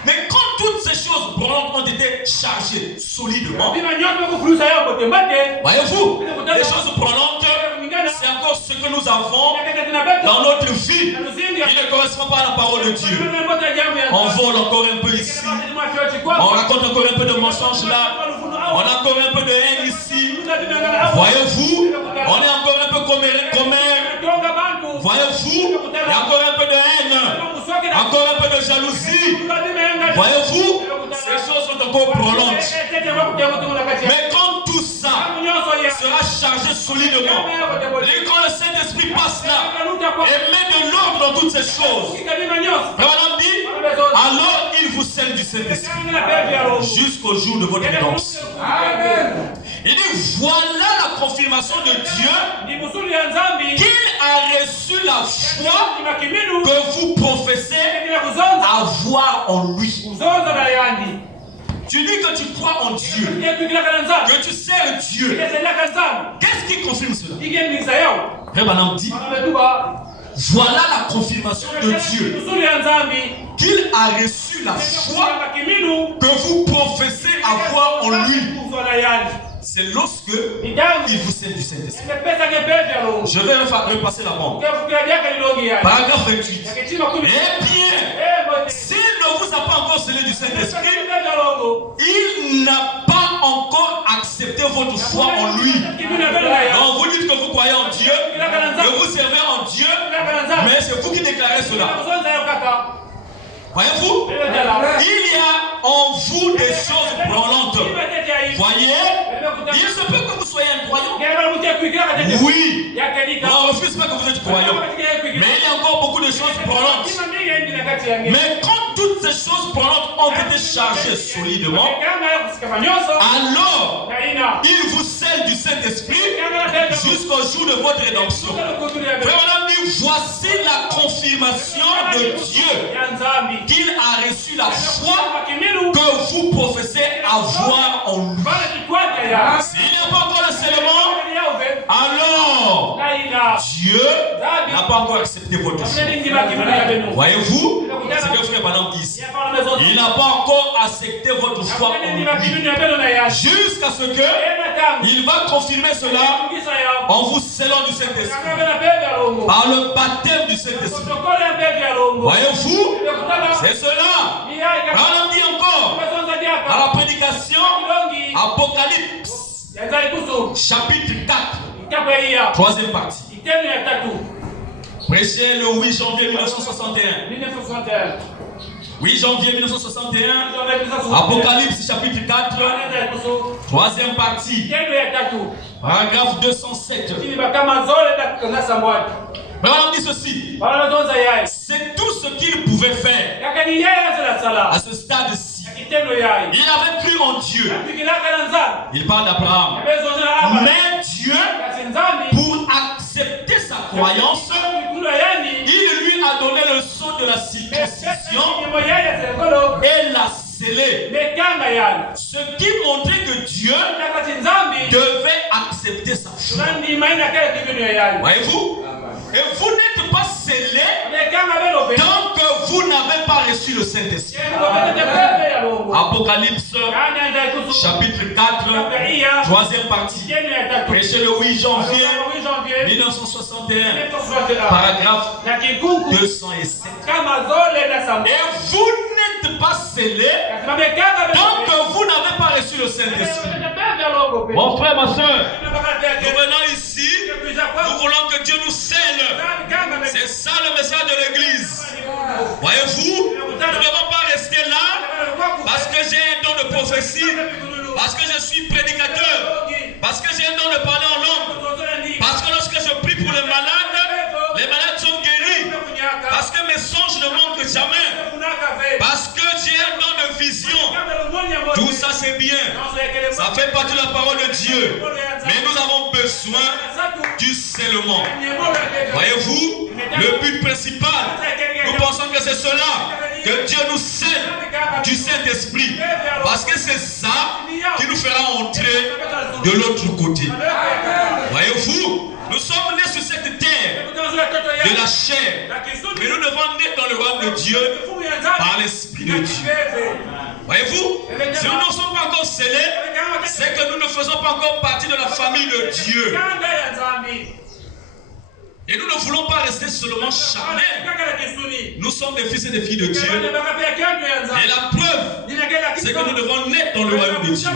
mais quand toutes ces choses branlantes ont été chargées solidement, voyez-vous, les choses branlantes c'est encore ce que nous avons dans notre vie qui ne correspond pas à la parole de Dieu. On vole encore un peu ici, on raconte encore un peu de mensonges là, on a encore un peu de haine ici. Voyez-vous, on est encore un peu commère. Voyez-vous, il y a encore un peu de haine, encore un peu de jalousie. Voyez-vous, ces choses sont encore prolonges. Mais quand tout ça sera chargé solidement, et quand le Saint-Esprit passe là et met de l'ordre dans toutes ces choses, Madame dit, alors il vous scelle du Saint-Esprit jusqu'au jour de votre rédemption. Il dit, voilà la confirmation de Dieu qu'il a reçu la foi que vous professez avoir en lui. Tu dis que tu crois en Dieu, que tu sers Dieu. Qu'est-ce qui confirme cela? Frère Branham dit, voilà la confirmation de Dieu qu'il a reçu la foi que vous professez avoir en lui. C'est lorsque il vous sert du Saint-Esprit. Je vais repasser la bombe. Paragraphe 28. Eh bien, s'il ne vous a pas encore scellé du Saint-Esprit, il n'a pas encore accepté votre foi en lui. Donc vous dites que vous croyez en Dieu, que vous servez en Dieu, mais c'est vous qui déclarez cela. Voyez-vous, il y a en vous des choses branlantes. Voyez, il se peut que vous soyez un croyant. Oui, on ne refuse pas que vous êtes croyant. Mais il y a encore beaucoup de choses branlantes. Mais quand toutes ces choses branlantes ont été chargées solidement, alors il vous scelle du Saint-Esprit jusqu'au jour de votre rédemption. Frère, on a dit, voici la confirmation de Dieu qu'il a reçu la foi que vous professez avoir en lui. S'il n'y a pas encore le scellement, alors Dieu n'a pas encore accepté votre foi. Voyez-vous, c'est que frère Branham dit ici. Il n'a pas encore accepté votre foi en lui. Jusqu'à ce que il va confirmer cela en vous scellant du Saint-Esprit. Par le baptême du Saint-Esprit. Voyez-vous, c'est cela. Branham dit encore dans la prédication Apocalypse chapitre 4 troisième partie, prêché le 8 janvier 1961. 8 janvier 1961, Apocalypse chapitre 4, troisième partie, paragraphe 207. Branham dit ceci, c'est tout ce qu'il pouvait faire à ce stade-ci. Il avait cru en Dieu. Il parle d'Abraham. Mais Dieu, pour accepter sa croyance, il lui a donné le sceau de la circoncision et l'a scellé. Ce qui montrait que Dieu devait accepter sa foi. Voyez-vous? Et vous n'êtes pas scellé tant que vous n'avez pas reçu le Saint-Esprit. Apocalypse chapitre 4, troisième partie, prêché le 8 janvier 1961, paragraphe 207. Et vous n'êtes pas scellé tant que vous n'avez pas reçu le Saint-Esprit. Mon frère, ma soeur, nous venons ici, nous voulons que Dieu nous scelle. C'est ça le message de l'église. Voyez-vous, nous ne devons pas rester là parce que j'ai un don de prophétie, parce que je suis prédicateur, parce que j'ai un don de parler en langue, parce que lorsque je prie pour les malades sont guéris, parce que mes songes ne manquent jamais, parce que j'ai un don de vision. Tout ça c'est bien, ça fait partie de la parole de Dieu, mais nous avons besoin du scellement. Voyez-vous, le but principal, nous pensons que c'est cela, que Dieu nous scelle du Saint-Esprit, parce que c'est ça qui nous fera entrer de l'autre côté. Voyez-vous, nous sommes nés sur cette terre de la chair, mais nous devons naître dans le royaume de Dieu par l'Esprit de Dieu. Voyez-vous, si nous ne sommes pas encore scellés, c'est que nous ne faisons pas encore partie de la famille de Dieu. Et nous ne voulons pas rester seulement charnels. Nous sommes des fils et des filles de Dieu. Et la preuve, c'est que nous devons naître dans le royaume de Dieu.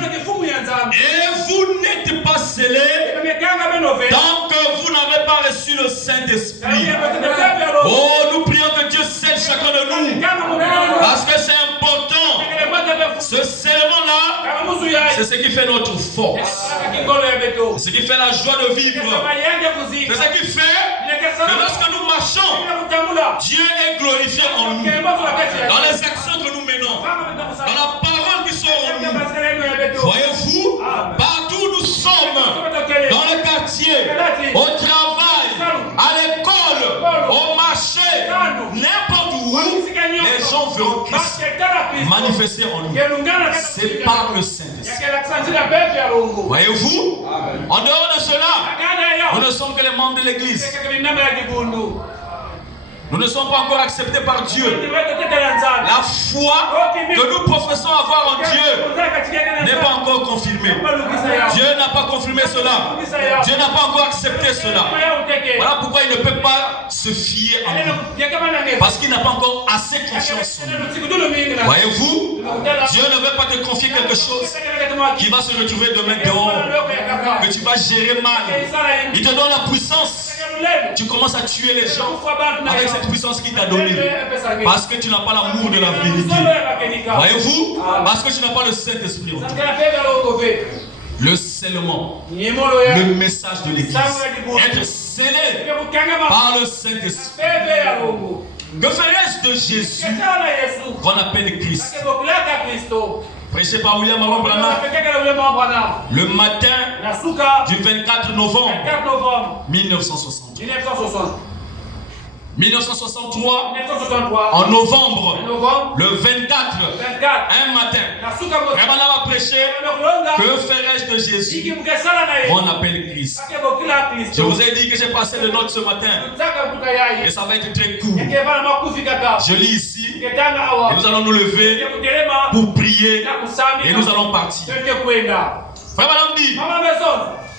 Et vous n'êtes pas scellés tant que vous n'avez pas reçu le Saint-Esprit. Oh, nous prions que Dieu scelle chacun de nous. Parce que c'est important. Ce scellement-là, c'est ce qui fait notre force. C'est ce qui fait la joie de vivre. C'est ce qui fait que lorsque nous marchons, Dieu est glorifié en nous. Dans les actions que nous menons, dans la parole qui sort en nous. Voyez-vous, partout où nous sommes, dans le quartier, au travail, à l'école, au marché, n'importe où, les gens verront Christ manifester en nous. C'est par le Saint-Esprit. Voyez-vous, en dehors de cela, nous ne sommes que les membres de l'Église. Nous ne sommes pas encore acceptés par Dieu. La foi que nous professons avoir en Dieu n'est pas encore confirmée. Dieu n'a pas confirmé cela. Dieu n'a pas encore accepté cela. Voilà pourquoi il ne peut pas se fier en nous. Parce qu'il n'a pas encore assez confiance en nous. Voyez-vous, Dieu ne veut pas te confier quelque chose qui va se retrouver demain dehors, que tu vas gérer mal. Il te donne la puissance. Tu commences à tuer les gens avec cette puissance qu'il t'a donnée. Parce que tu n'as pas l'amour de la vérité. Voyez-vous? Parce que tu n'as pas le Saint-Esprit en toi. Le scellement, le message de l'Église. Être scellé par le Saint-Esprit. Que ferais-je de Jésus qu'on appelle Christ? Prêché par William Aron Branham le matin du 24 novembre 1960. 1963, en novembre, le 24, un matin, Branham a prêché. Que ferais-je de Jésus qu'on appelle Christ? Je vous ai dit que j'ai passé le note ce matin et ça va être très court. Je lis ici et nous allons nous lever pour prier et nous allons partir. Frère Branham dit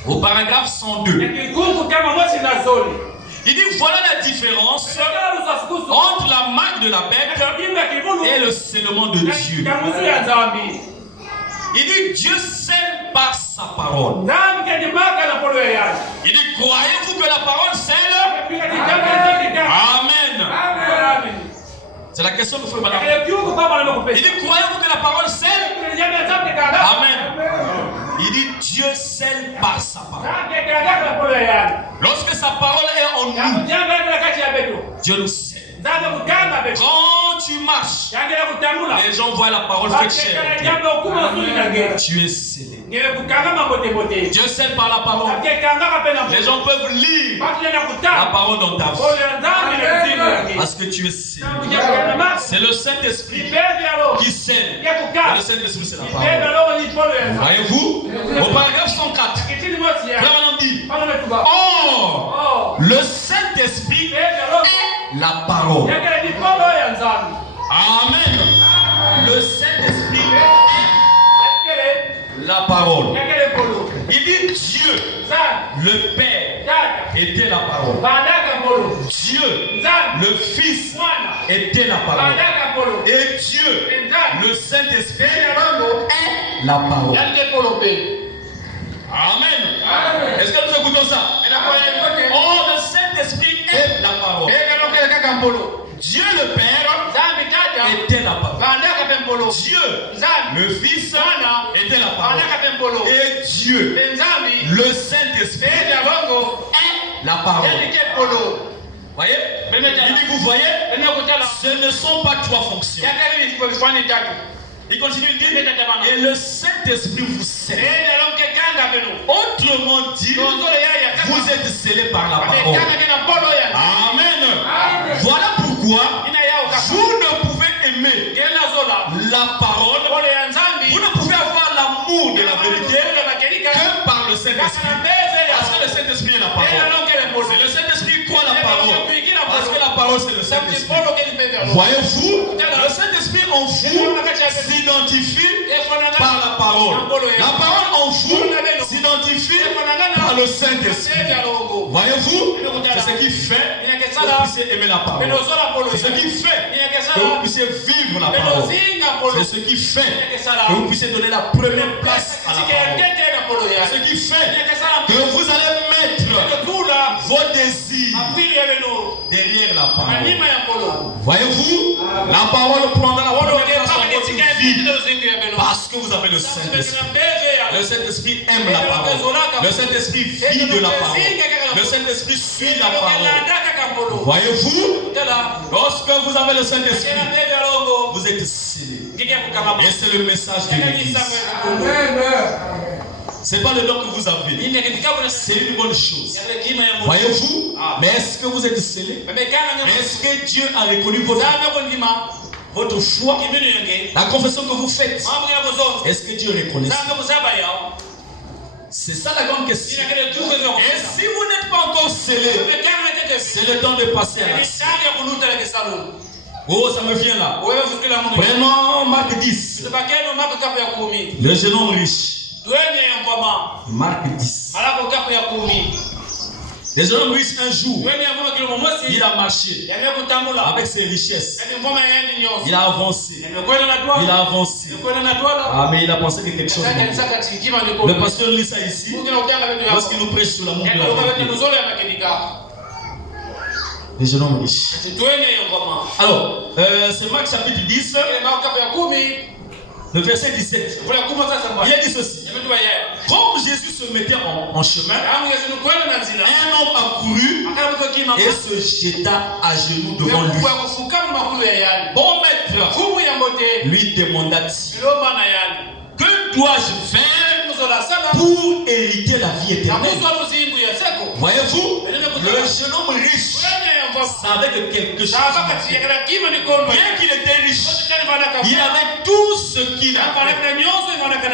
au paragraphe 102, il dit voilà la différence entre la marque de la bête et le scellement de Dieu. Il dit Dieu scelle par sa parole. Il dit croyez-vous que la parole scelle? Amen. C'est la question que frère Branham. Il dit croyez-vous que la parole scelle? Amen. Il dit Dieu scelle par sa parole. Lorsque sa parole est en nous, Dieu nous scelle. Quand tu marches, les gens voient la parole faite chair. Tu es scellé. Dieu scelle par la parole. Les gens peuvent lire la parole dans ta vie. Parce que tu es scellé. C'est le Saint-Esprit qui scelle. Et le Saint-Esprit, c'est la parole. Voyez-vous, au paragraphe 104, Frère Branham dit or, le Saint-Esprit est la parole. Amen. Le Saint-Esprit est la parole. Il dit Dieu, le Père, était la parole. Dieu, le Fils, était la parole. Et Dieu, le Saint-Esprit, est la parole. Amen. Est-ce que nous écoutons ça? Oh, le Saint-Esprit est la parole. Dieu le Père était la parole. Dieu le Fils était la parole. Et Dieu le Saint-Esprit est la parole. Voyez? Il dit vous voyez, ce ne sont pas trois fonctions. Il continue de dire et le Saint-Esprit vous scelle. Autrement dit, vous êtes scellés par la parole. Amen. Voilà pourquoi vous ne pouvez aimer la parole. Vous ne pouvez avoir l'amour de la vérité que par le Saint-Esprit. Parce que le Saint-Esprit est la parole. C'est le Saint-Esprit quoi la parole? Parce que la parole c'est le Saint-Esprit. Voyez-vous, le Saint-Esprit en vous s'identifie par la parole. La parole en vous s'identifie par le Saint-Esprit. Voyez-vous, c'est ce qui fait que vous puissiez aimer la parole. C'est ce qui fait que vous puissiez vivre la parole. C'est ce qui fait que vous puissiez donner la première place à la parole. C'est ce qui fait que vous allez mettre vos désirs derrière la parole. Voyez-vous, la parole prendra la première place dans votre vie parce que vous avez le Saint-Esprit. Le Saint-Esprit aime la parole. Le Saint-Esprit vit de la parole. Le Saint-Esprit suit la parole. Voyez-vous, lorsque vous avez le Saint-Esprit, vous êtes scellés. Et c'est le message de l'Église. Ce n'est pas le don que vous avez. C'est une bonne chose. Voyez-vous, mais est-ce que vous êtes scellés? Est-ce que Dieu a reconnu votre foi? La confession que vous faites, est-ce que Dieu reconnaît ça? C'est ça la grande question. Et si vous n'êtes pas encore scellé, c'est le temps de passer à l'action. Oh, ça me vient là. Prenons Marc 10. Le jeune homme riche. Marc 10. Le jeune homme riche un jour, il a marché avec ses richesses. Il a avancé. Il a avancé. Ah, mais il a pensé que quelque chose. Le pasteur lit ça ici lorsqu'il nous prêche sur l'amour de la vérité. Les jeunes hommes riches. Alors, c'est Marc chapitre 10, le verset 17. Il a dit ceci. Comme Jésus se mettait en chemin, un homme accourut et se jeta à genoux devant lui. Bon maître, lui demanda-t-il, que dois-je faire pour hériter la vie éternelle? Voyez-vous, le jeune homme riche savait que quelque chose. Bien qu'il était riche, il avait tout ce qu'il avait.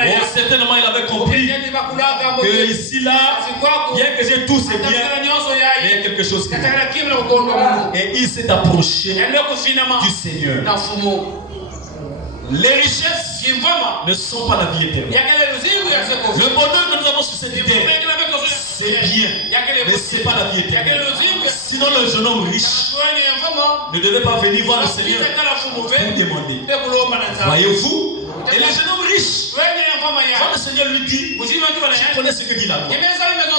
Oh, certainement, il avait compris que ici, là, bien que j'ai tous ces biens, il y a quelque chose qui manque. Et il s'est approché du Seigneur. Les richesses ne sont pas la vie éternelle. Le bonheur que nous avons sur cette terre, c'est bien, mais ce n'est pas la vie éternelle. Sinon, le jeune homme riche ne devait pas venir voir le Seigneur pour demander. Voyez-vous? Et le jeune homme riche, quand le Seigneur lui dit, tu connais ce que dit la loi.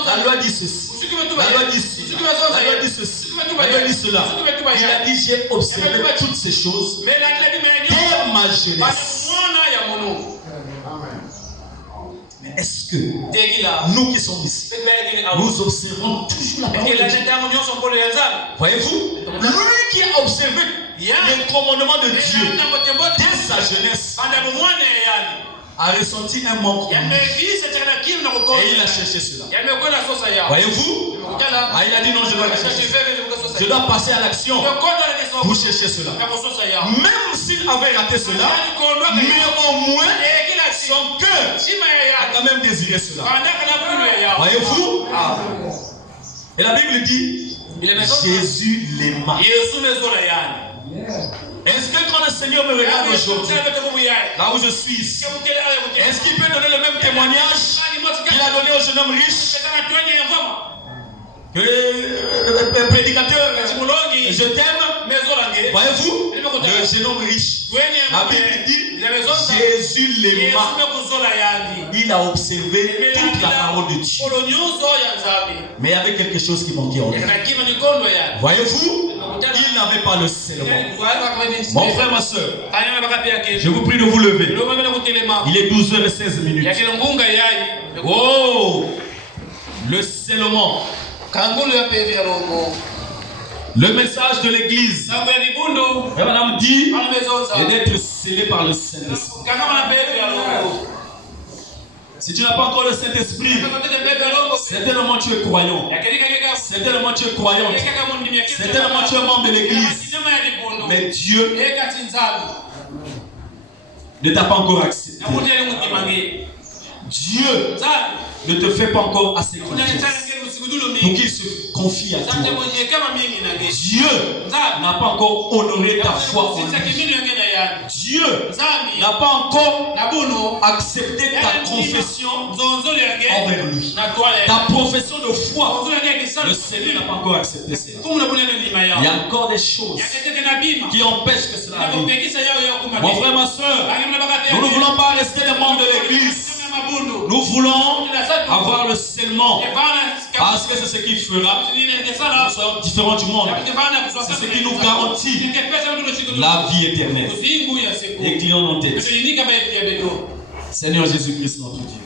La loi dit ceci. La loi dit ceci. La loi dit ceci. La loi dit cela. Il a dit, j'ai observé toutes ces choses dès ma jeunesse. Mais est-ce que nous qui sommes ici, nous observons toujours la parole de Dieu? Voyez-vous, lui qui a observé les commandements de Dieu dès sa jeunesse a ressenti un manque et il a cherché cela. Voyez-vous, il a dit non, je dois chercher. Je dois passer à l'action pour chercher cela. Même s'il avait raté cela, mais au moins son cœur a quand même désiré cela. Voyez-vous? Et la Bible dit, Jésus l'aima. Est-ce que quand le Seigneur me regarde aujourd'hui, là où je suis, est-ce qu'il peut donner le même témoignage qu'il a donné au jeune homme riche? Prédicateur, je t'aime. Voyez-vous, le jeune homme riche, la Bible dit, Jésus l'aima. Il a observé toute la parole de Dieu. Mais il y avait quelque chose qui manquait en lui. Voyez-vous, il n'avait pas le scellement. Mon frère, ma soeur, je vous prie de vous lever. Il est 12h16. Oh, le scellement. Le message de l'église, et madame dit, est d'être scellé par le Saint-Esprit. Si tu n'as pas encore le Saint-Esprit, certainement tu es croyant. Certainement tu es croyante. Certainement tu es membre de l'église. Mais Dieu ne t'a pas encore accepté. Dieu ne te fait pas encore assez confiance pour qu'il se confie à toi. Dieu n'a pas encore honoré ta foi en lui. Dieu n'a pas encore accepté ta confession envers lui. Ta profession de foi, le Seigneur n'a pas encore accepté cela. Il y a encore des choses qui empêchent que cela arrive. Mon frère, ma soeur, nous ne voulons pas rester des membres de l'église. Nous voulons avoir le scellement, parce que c'est ce qui fera que nous soyons différents du monde. C'est ce qui nous garantit la vie éternelle. Écrions nos têtes. Seigneur Jésus-Christ, notre Dieu.